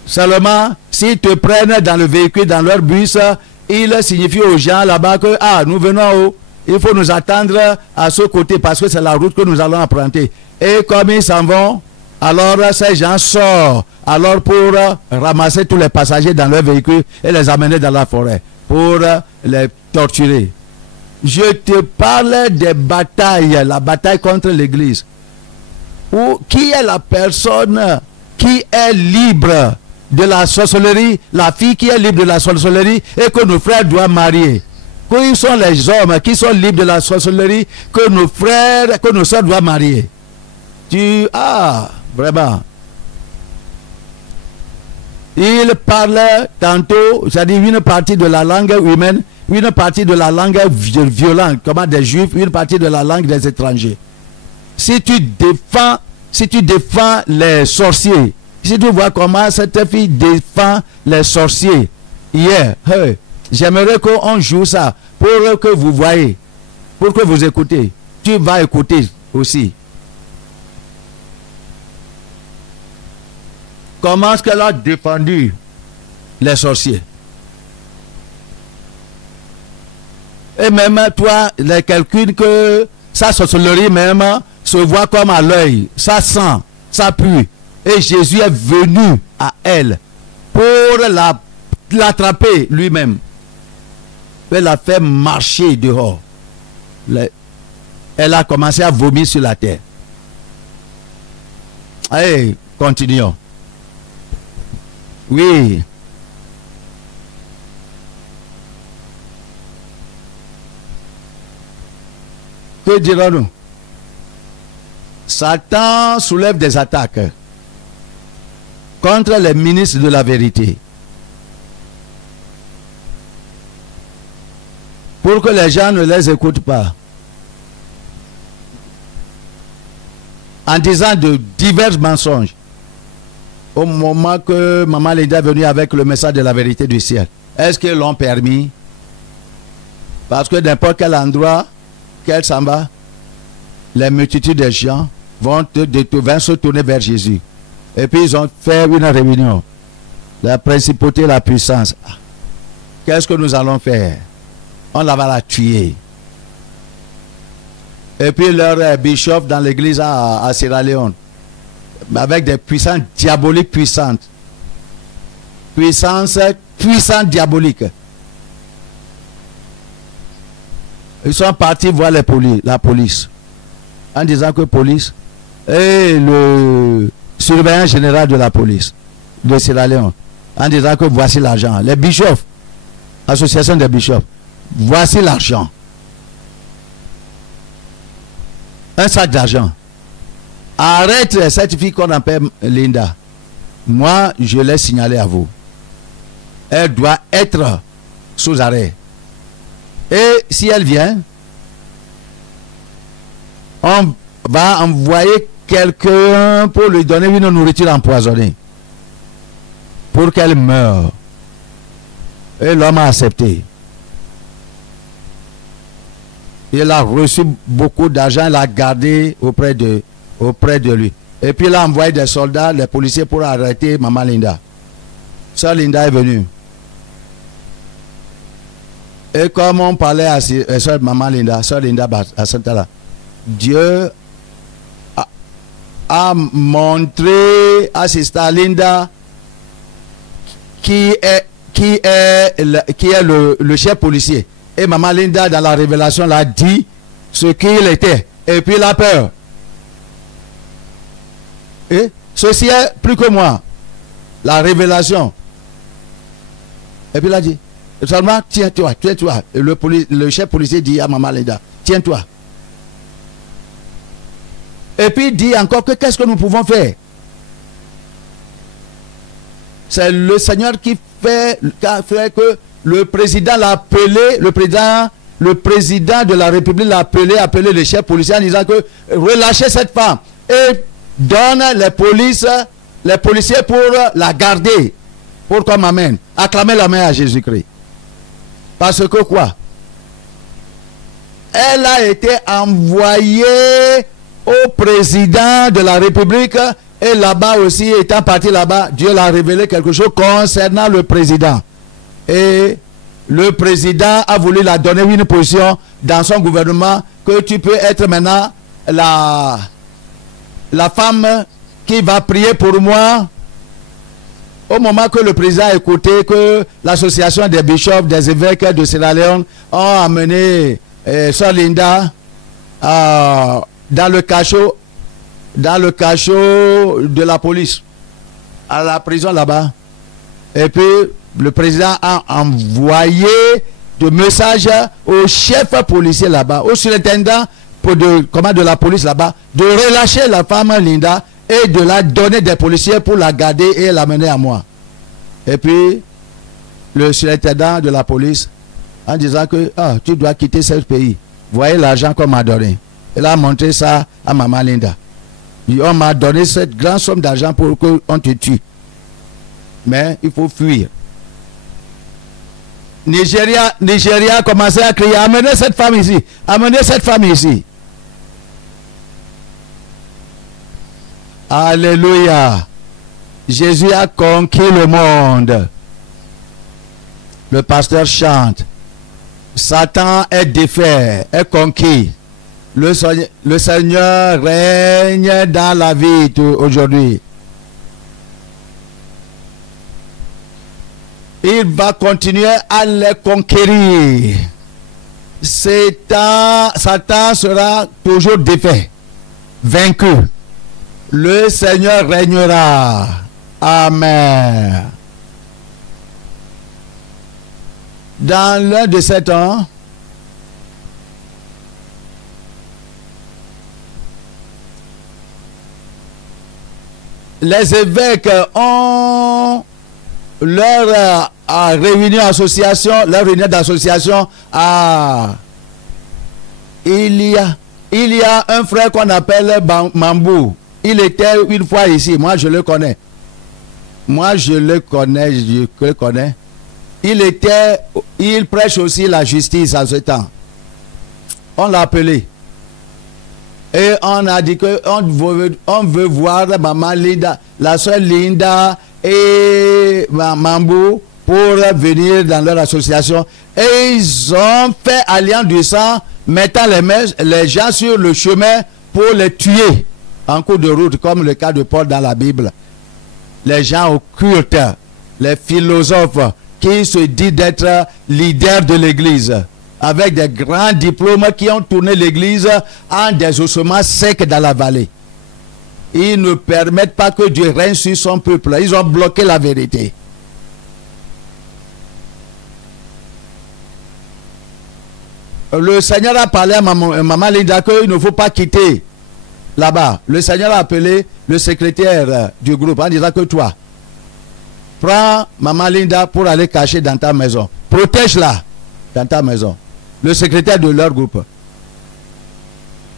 Seulement, s'ils te prennent dans le véhicule, dans leur bus, ils signifient aux gens là-bas que nous venons il faut nous attendre à ce côté parce que c'est la route que nous allons emprunter. Et comme ils s'en vont, alors ces gens sortent alors pour ramasser tous les passagers dans leur véhicule et les amener dans la forêt pour les torturer. Je te parle des batailles, la bataille contre l'église. Qui est la personne qui est libre de la sorcellerie, la fille qui est libre de la sorcellerie et que nos frères doivent marier? Qui sont les hommes qui sont libres de la sorcellerie que nos frères, que nos soeurs doivent marier? Vraiment. Il parle tantôt, c'est-à-dire une partie de la langue humaine, une partie de la langue violente, comme des juifs, une partie de la langue des étrangers. Si tu défends les sorciers, si tu vois comment cette fille défend les sorciers hier, j'aimerais qu'on joue ça pour que vous voyez, pour que vous écoutez. Tu vas écouter aussi. Comment est-ce qu'elle a défendu les sorciers? Et même toi, les calculs que sa sorcellerie même se voit comme à l'œil, ça sent, ça pue. Et Jésus est venu à elle pour l'attraper lui-même. Elle l'a fait marcher dehors. Elle a commencé à vomir sur la terre. Allez, continuons. Oui. Que dirons-nous? Satan soulève des attaques contre les ministres de la vérité. Pour que les gens ne les écoutent pas. En disant de divers mensonges. Au moment que Maman Linda est venue avec le message de la vérité du ciel, est-ce qu'ils l'ont permis? Parce que n'importe quel endroit qu'elle s'en va, les multitudes de gens vont se tourner vers Jésus. Et puis ils ont fait une réunion. La principauté, la puissance. Qu'est-ce que nous allons faire? On va la tuer. Et puis leur bishop dans l'église à Sierra Leone, avec des puissances diaboliques puissantes. Puissance puissante diabolique. Ils sont partis voir la police. En disant que police et le surveillant général de la police de Sierra Leone. En disant que voici l'argent. Les bishops, association des bishops, voici l'argent. Un sac d'argent. Arrête cette fille qu'on appelle Linda. Moi, je l'ai signalé à vous. Elle doit être sous arrêt. Et si elle vient, on va envoyer quelqu'un pour lui donner une nourriture empoisonnée. Pour qu'elle meure. Et l'homme a accepté. Il a reçu beaucoup d'argent, il a gardé auprès de lui. Et puis il a envoyé des soldats, les policiers pour arrêter Maman Linda. Sœur Linda est venue. Et comme on parlait à Sœur Maman Linda, Sœur Linda à ce temps-là, Dieu a montré à Sister Linda qui est le chef policier. Et Maman Linda, dans la révélation, l'a dit ce qu'il était. Et puis la peur. Et ceci est plus que moi. La révélation. Et puis il a dit, seulement tiens-toi, tiens-toi. Le chef policier dit à Maman Linda, tiens-toi. Et puis il dit encore que qu'est-ce que nous pouvons faire? C'est le Seigneur qui a fait que le président l'a appelé, le président de la République l'a appelé le chef policier en disant que relâchez cette femme et donne les policiers pour la garder, pour qu'on m'amène. Acclamez la main à Jésus-Christ. Parce que quoi? Elle a été envoyée au président de la République et là-bas aussi, étant parti là-bas, Dieu l'a révélé quelque chose concernant le président. Et le président a voulu la donner une position dans son gouvernement que tu peux être maintenant la femme qui va prier pour moi. Au moment que le président a écouté que l'association des bishops, des évêques de Sierra Leone ont amené Sœur Linda dans le cachot de la police, à la prison là-bas. Et puis le président a envoyé des messages au chef policier là-bas, au surintendant de la police là-bas, de relâcher la femme Linda et de la donner des policiers pour la garder et l'amener à moi. Et puis le surintendant de la police, en disant que tu dois quitter ce pays, voyez l'argent qu'on m'a donné. Il a montré ça à Maman Linda. On m'a donné cette grande somme d'argent pour qu'on te tue. Mais il faut fuir. Nigeria a commencé à crier, amenez cette femme ici, amenez cette femme ici. Alléluia. Jésus a conquis le monde. Le pasteur chante. Satan est défait, est conquis. Le Seigneur règne dans la vie aujourd'hui. Il va continuer à les conquérir. Satan sera toujours défait, vaincu. Le Seigneur régnera. Amen. Dans l'un de ces temps, les évêques ont leur réunion d'association il y a un frère qu'on appelle Mambou. Il était une fois ici, moi je le connais. Il prêche aussi la justice à ce temps. On l'a appelé. Et on a dit que on veut voir Maman Linda, la soeur Linda et Mambou pour venir dans leur association. Et ils ont fait alliance du sang, mettant les gens sur le chemin pour les tuer en cours de route, comme le cas de Paul dans la Bible. Les gens occultes, les philosophes qui se disent d'être leaders de l'église, avec des grands diplômes qui ont tourné l'église en des ossements secs dans la vallée. Ils ne permettent pas que Dieu règne sur son peuple. Ils ont bloqué la vérité. Le Seigneur a parlé à Maman Linda qu'il ne faut pas quitter là-bas. Le Seigneur a appelé le secrétaire du groupe en disant que toi, prends Maman Linda pour aller cacher dans ta maison. Protège-la dans ta maison. Le secrétaire de leur groupe.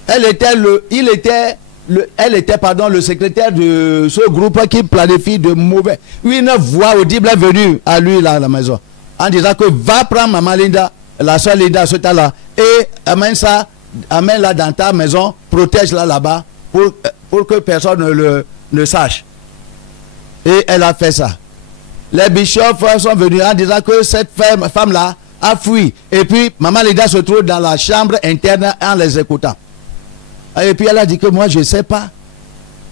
Elle était le secrétaire de ce groupe qui planifie de mauvais. Une voix audible est venue à lui là, à la maison. en disant que va prendre maman Linda, la soeur Linda à ce temps-là, et amène-la dans ta maison, protège-la là-bas pour que personne ne sache. Et elle a fait ça. Les bishops sont venus en disant que cette femme-là a fui. Et puis, maman Linda se trouve dans la chambre interne en les écoutant. Et puis, elle a dit que moi, je ne sais pas.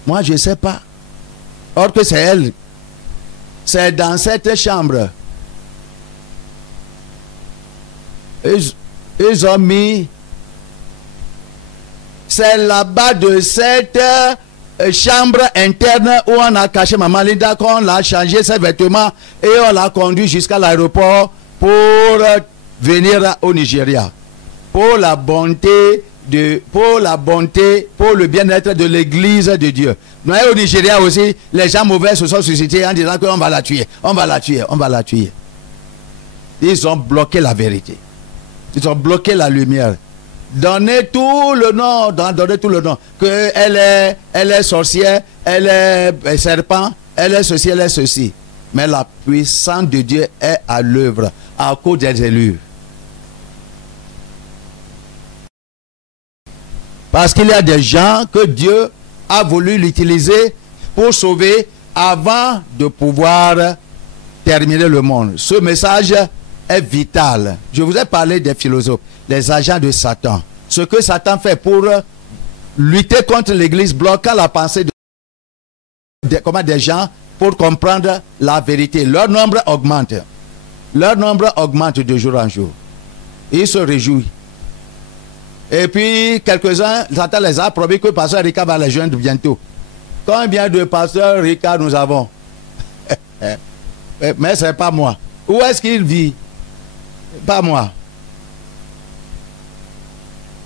Moi, je ne sais pas. Or que c'est elle. C'est dans cette chambre. Ils ont mis... C'est là-bas de cette chambre interne où on a caché maman Linda, qu'on l'a changé ses vêtements et on l'a conduit jusqu'à l'aéroport pour venir au Nigeria. Pour la bonté, pour le bien-être de l'église de Dieu. Mais au Nigeria aussi, les gens mauvais se sont suscités en disant qu'on va la tuer, on va la tuer, on va la tuer. Ils ont bloqué la vérité. Ils ont bloqué la lumière. Donnez tout le nom, donnez tout le nom. Que elle est sorcière, elle est serpent, elle est ceci, elle est ceci. Mais la puissance de Dieu est à l'œuvre à cause des élus. Parce qu'il y a des gens que Dieu a voulu l'utiliser pour sauver avant de pouvoir terminer le monde. Ce message est vital. Je vous ai parlé des philosophes, les agents de Satan. Ce que Satan fait pour lutter contre l'église, bloquant la pensée des gens pour comprendre la vérité. Leur nombre augmente. Leur nombre augmente de jour en jour. Ils se réjouissent. Et puis, quelques-uns, Satan les a promis que pasteur Ricard va les joindre bientôt. Combien de pasteurs Ricard nous avons? Mais ce n'est pas moi. Où est-ce qu'il vit? Pas moi.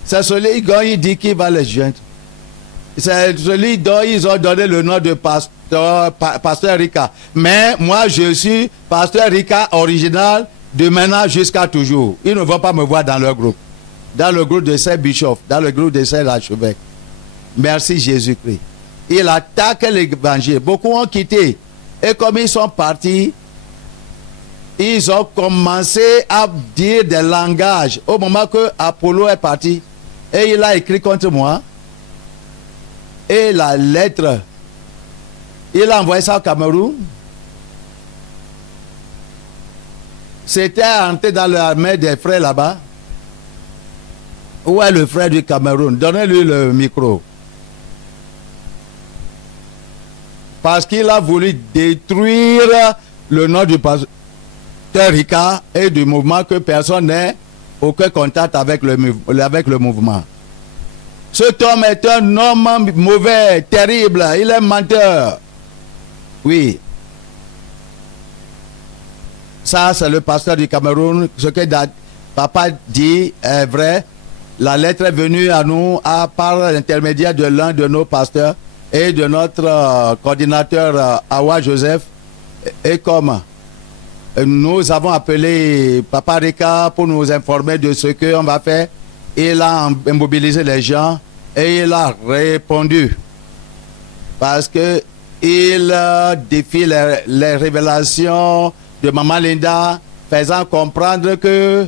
C'est celui dont il dit qu'il va les joindre. C'est celui dont ils ont donné le nom de pasteur Ricard. Mais moi, je suis pasteur Ricard original de maintenant jusqu'à toujours. Ils ne vont pas me voir dans leur groupe. Dans le groupe de ces bishops, dans le groupe de ces archevêques. Merci Jésus-Christ. Il attaque l'évangile. Beaucoup ont quitté. Et comme ils sont partis, ils ont commencé à dire des langages. Au moment que Apollo est parti, et il a écrit contre moi, et la lettre, il a envoyé ça au Cameroun. C'était entré dans la main des frères là-bas. Où est le frère du Cameroun? Donnez-lui le micro. Parce qu'il a voulu détruire le nom du pasteur Ricard et du mouvement, que personne n'ait aucun contact avec le mouvement. Cet homme est un homme mauvais, terrible. Il est menteur. Oui. Ça, c'est le pasteur du Cameroun. Ce que papa dit est vrai. La lettre est venue à nous par l'intermédiaire de l'un de nos pasteurs et de notre coordinateur Awa Joseph. Et comme nous avons appelé Papa Ricard pour nous informer de ce qu'on va faire, il a mobilisé les gens et il a répondu. Parce que il défie les révélations de Maman Linda, faisant comprendre que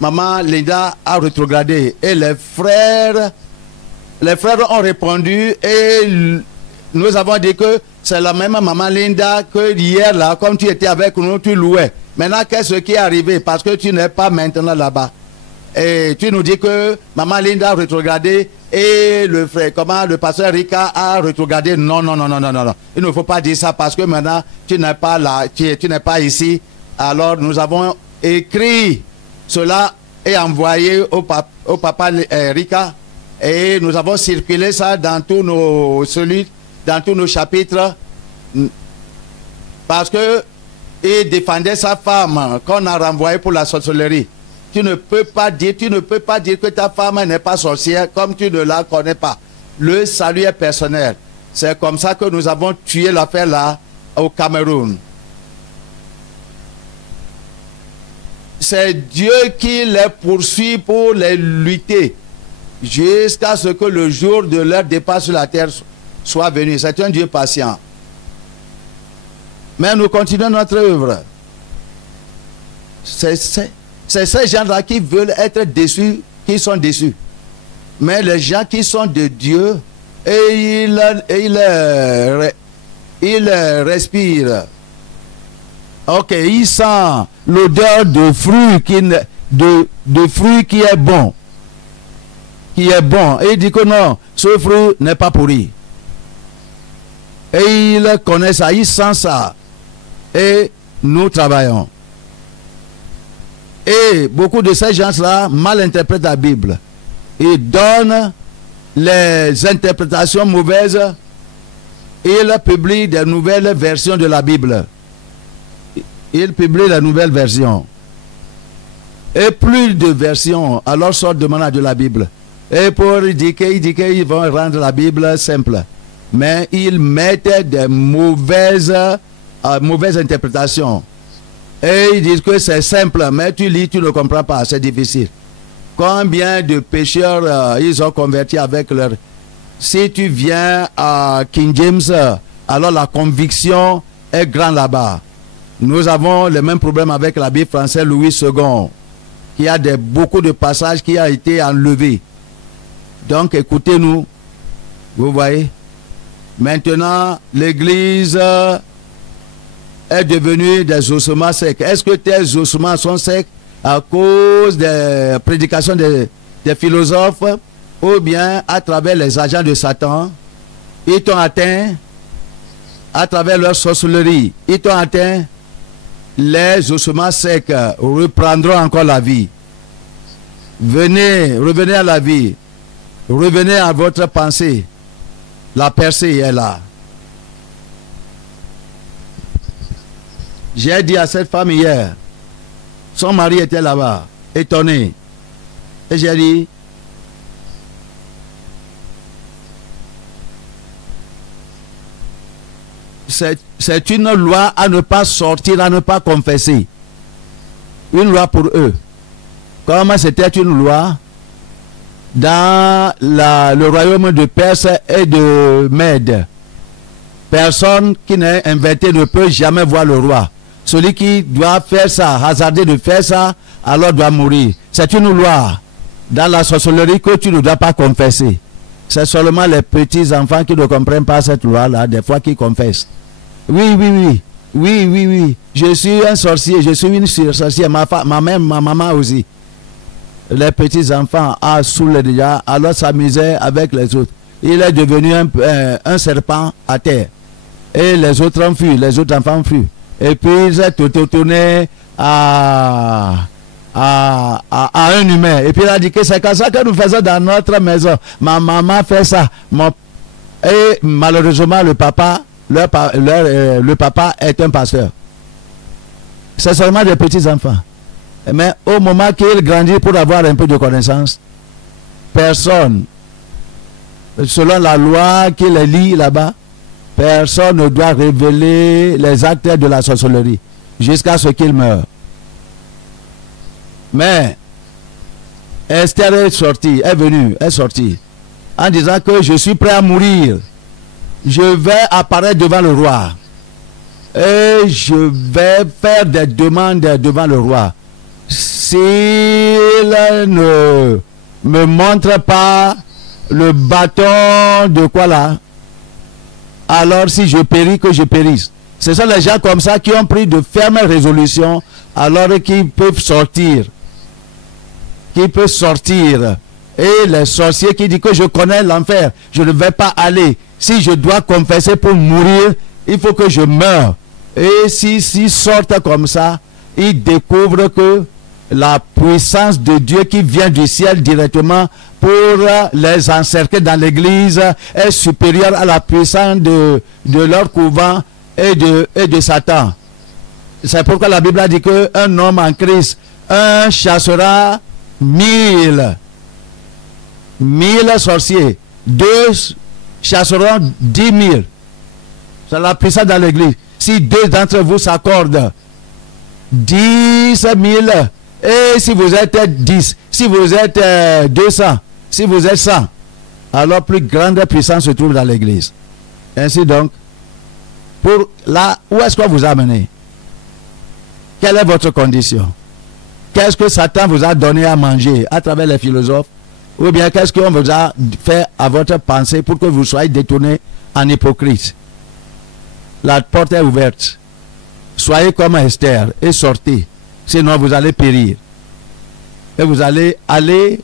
Maman Linda a rétrogradé. Et les frères ont répondu et nous avons dit que c'est la même Maman Linda que hier là, comme tu étais avec nous, tu louais. Maintenant, qu'est-ce qui est arrivé? Parce que tu n'es pas maintenant là-bas. Et tu nous dis que Maman Linda a rétrogradé et le pasteur Ricard a rétrogradé. Non. Il ne faut pas dire ça parce que maintenant, tu n'es pas là, tu n'es pas ici. Alors, nous avons écrit cela est envoyé au papa Ricard et nous avons circulé ça dans tous nos chapitres parce que il défendait sa femme qu'on a renvoyée pour la sorcellerie. Tu ne peux pas dire que ta femme n'est pas sorcière comme tu ne la connais pas. Le salut est personnel. C'est comme ça que nous avons tué l'affaire là au Cameroun. C'est Dieu qui les poursuit pour les lutter jusqu'à ce que le jour de leur départ sur la terre soit venu. C'est un Dieu patient. Mais nous continuons notre œuvre. C'est ces gens-là qui veulent être déçus, qui sont déçus. Mais les gens qui sont de Dieu, et ils respirent. Ok, ils sentent l'odeur de fruits de fruits qui est bon. Qui est bon. Et il dit que non, ce fruit n'est pas pourri. Et ils connaissent ça, ils sentent ça. Et nous travaillons. Et beaucoup de ces gens-là mal interprètent la Bible. Ils donnent les interprétations mauvaises. Ils publient des nouvelles versions de la Bible. Ils publient la nouvelle version. Et plus de versions, alors sortent de malade de la Bible. Et pour dire qu'ils vont rendre la Bible simple. Mais ils mettent des mauvaises interprétations. Et ils disent que c'est simple, mais tu lis, tu ne comprends pas, c'est difficile. Combien de pécheurs ils ont converti avec leur... Si tu viens à King James, alors la conviction est grande là-bas. Nous avons le même problème avec la Bible française Louis II, qui a beaucoup de passages qui ont été enlevés. Donc écoutez-nous, vous voyez. Maintenant, l'Église est devenue des ossements secs. Est-ce que tes ossements sont secs à cause des prédications des philosophes ou bien à travers les agents de Satan? Ils t'ont atteint à travers leur sorcellerie. Ils t'ont atteint. Les ossements secs reprendront encore la vie. Revenez à la vie. Revenez à votre pensée. La percée est là. J'ai dit à cette femme hier, son mari était là-bas, étonné. Et j'ai dit, c'est une loi à ne pas sortir, à ne pas confesser. Une loi pour eux. Comme c'était une loi dans le royaume de Perse et de Mède. Personne qui n'est inventé ne peut jamais voir le roi. Celui qui doit faire ça, hasarder de faire ça, alors doit mourir. C'est une loi dans la sorcellerie que tu ne dois pas confesser. C'est seulement les petits enfants qui ne comprennent pas cette loi-là, des fois qui confessent. Oui. Je suis un sorcier, je suis une sorcière. Ma mère, ma maman aussi. Les petits enfants saoulent déjà, alors s'amusaient avec les autres. Il est devenu un serpent à terre. Et les autres ont fui, les autres enfants fuient. Et puis ils sont tournés à un humain. Et puis il a dit que c'est comme ça que nous faisons dans notre maison. Ma maman fait ça. Et malheureusement, le papa est un pasteur. C'est seulement des petits enfants. Mais au moment qu'ils grandissent pour avoir un peu de connaissance, personne, selon la loi qu'il lit là-bas, personne ne doit révéler les actes de la sorcellerie jusqu'à ce qu'il meure. Mais Esther est sortie, est sortie, en disant que je suis prêt à mourir. Je vais apparaître devant le roi. Et je vais faire des demandes devant le roi. S'il ne me montre pas le bâton de quoi là, alors si je péris, que je périsse. Ce sont les gens comme ça qui ont pris de fermes résolutions, alors qu'ils peuvent sortir. Qui peuvent sortir. Et les sorciers qui disent que je connais l'enfer, je ne vais pas aller. Si je dois confesser pour mourir, il faut que je meure. Et s'ils sortent comme ça, ils découvrent que la puissance de Dieu qui vient du ciel directement pour les encercler dans l'église est supérieure à la puissance de leur couvent et de Satan. C'est pourquoi la Bible a dit qu'un homme en Christ, un chassera 1000 sorciers, 2 chasseront 10 000. C'est la puissance dans l'église. Si 2 d'entre vous s'accordent, 10 000. Et si vous êtes 10, si vous êtes 200, si vous êtes 100, alors plus grande puissance se trouve dans l'église. Ainsi donc, pour là, où est-ce qu'on vous a amené? Quelle est votre condition? Qu'est-ce que Satan vous a donné à manger à travers les philosophes? Ou bien qu'est-ce qu'on vous a fait à votre pensée pour que vous soyez détournés en hypocrite? La porte est ouverte. Soyez comme Esther et sortez. Sinon vous allez périr. Et vous allez aller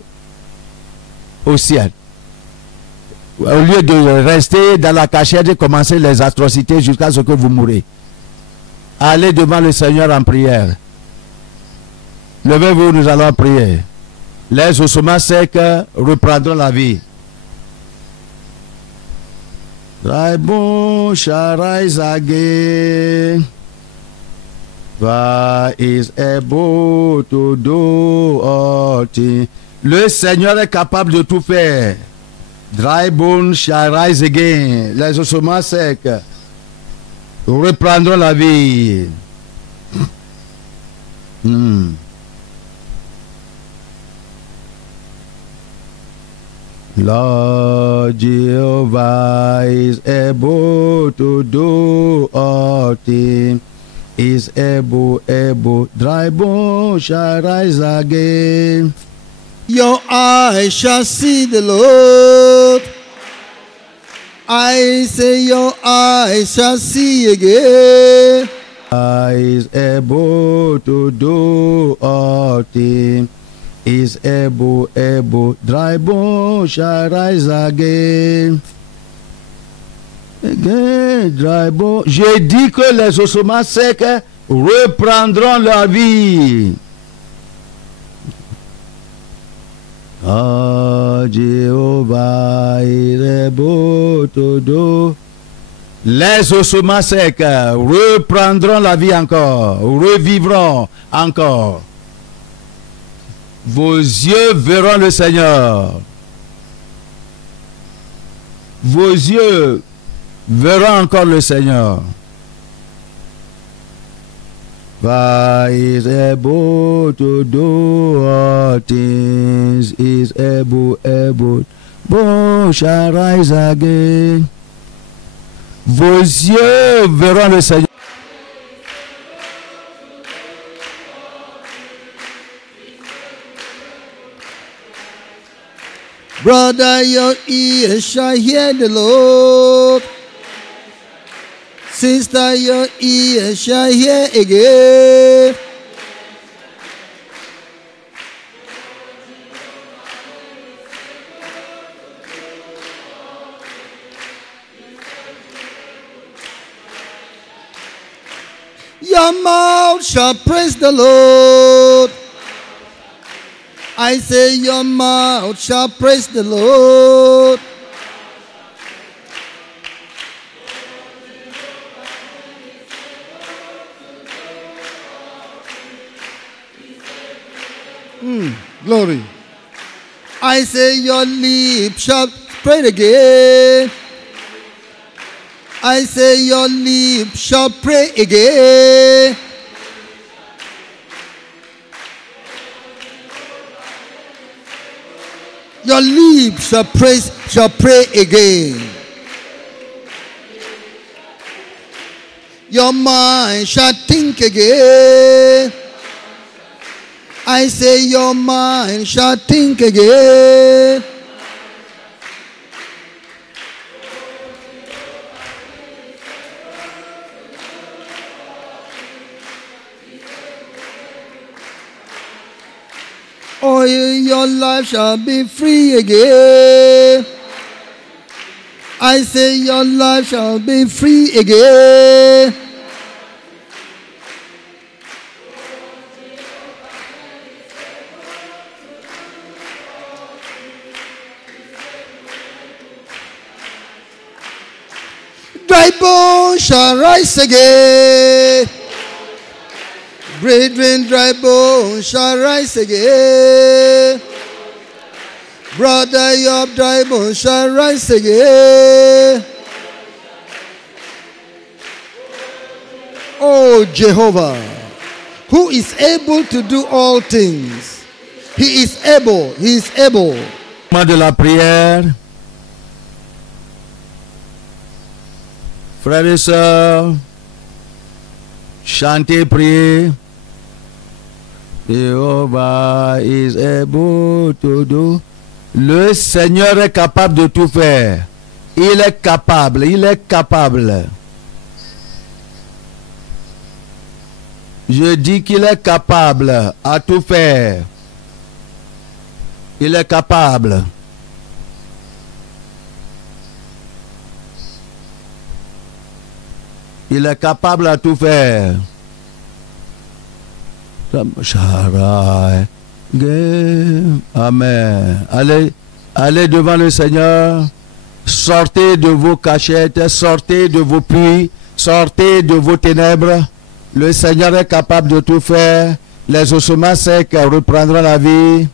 au ciel. Au lieu de rester dans la cachette et commencer les atrocités jusqu'à ce que vous mourrez. Allez devant le Seigneur en prière. Levez-vous, nous allons prier. Les ossements secs reprendront la vie. Raibon Sharais again. Is able to do all things. Le Seigneur est capable de tout faire. Dry bones shall rise again. Les ossements secs reprendront la vie. Lord Jehovah is able to do all things. Is able, dry bones shall rise again. Your eyes shall see the Lord. I say your eyes shall see again. Is able to do all things. Is able, dry bones shall rise again. Again, dry bones. J'ai dit que les ossements secs reprendront leur vie. Oh, Jehovah is able to do. Les ossements secs reprendront la vie encore, revivront encore. Vos yeux verront le Seigneur. Vos yeux verront encore le Seigneur. God is able to do all things. Is able, bones shall rise again. Vos yeux verront le Seigneur. Brother, your ears shall hear the Lord. Sister, your ears shall hear again. Your mouth shall praise the Lord. I say your mouth shall praise the Lord. Glory. I say your lips shall pray again. I say your lips shall pray again. Your lips shall pray again. Your mind shall think again. I say your mind shall think again. Oh, your life shall be free again. I say your life shall be free again. Dry bones shall rise again. Brethren, dry bones shall rise again. Brother, your dry bones shall rise again. Oh, Jehovah, who is able to do all things. He is able, he is able. Moment de la prière. Frères et sœurs, chantez, priez. Jehovah is able to do. Le Seigneur est capable de tout faire. Il est capable, il est capable. Je dis qu'il est capable à tout faire. Il est capable. Il est capable à tout faire. Amen. Allez devant le Seigneur. Sortez de vos cachettes, sortez de vos puits, sortez de vos ténèbres. Le Seigneur est capable de tout faire. Les ossements secs reprendront la vie.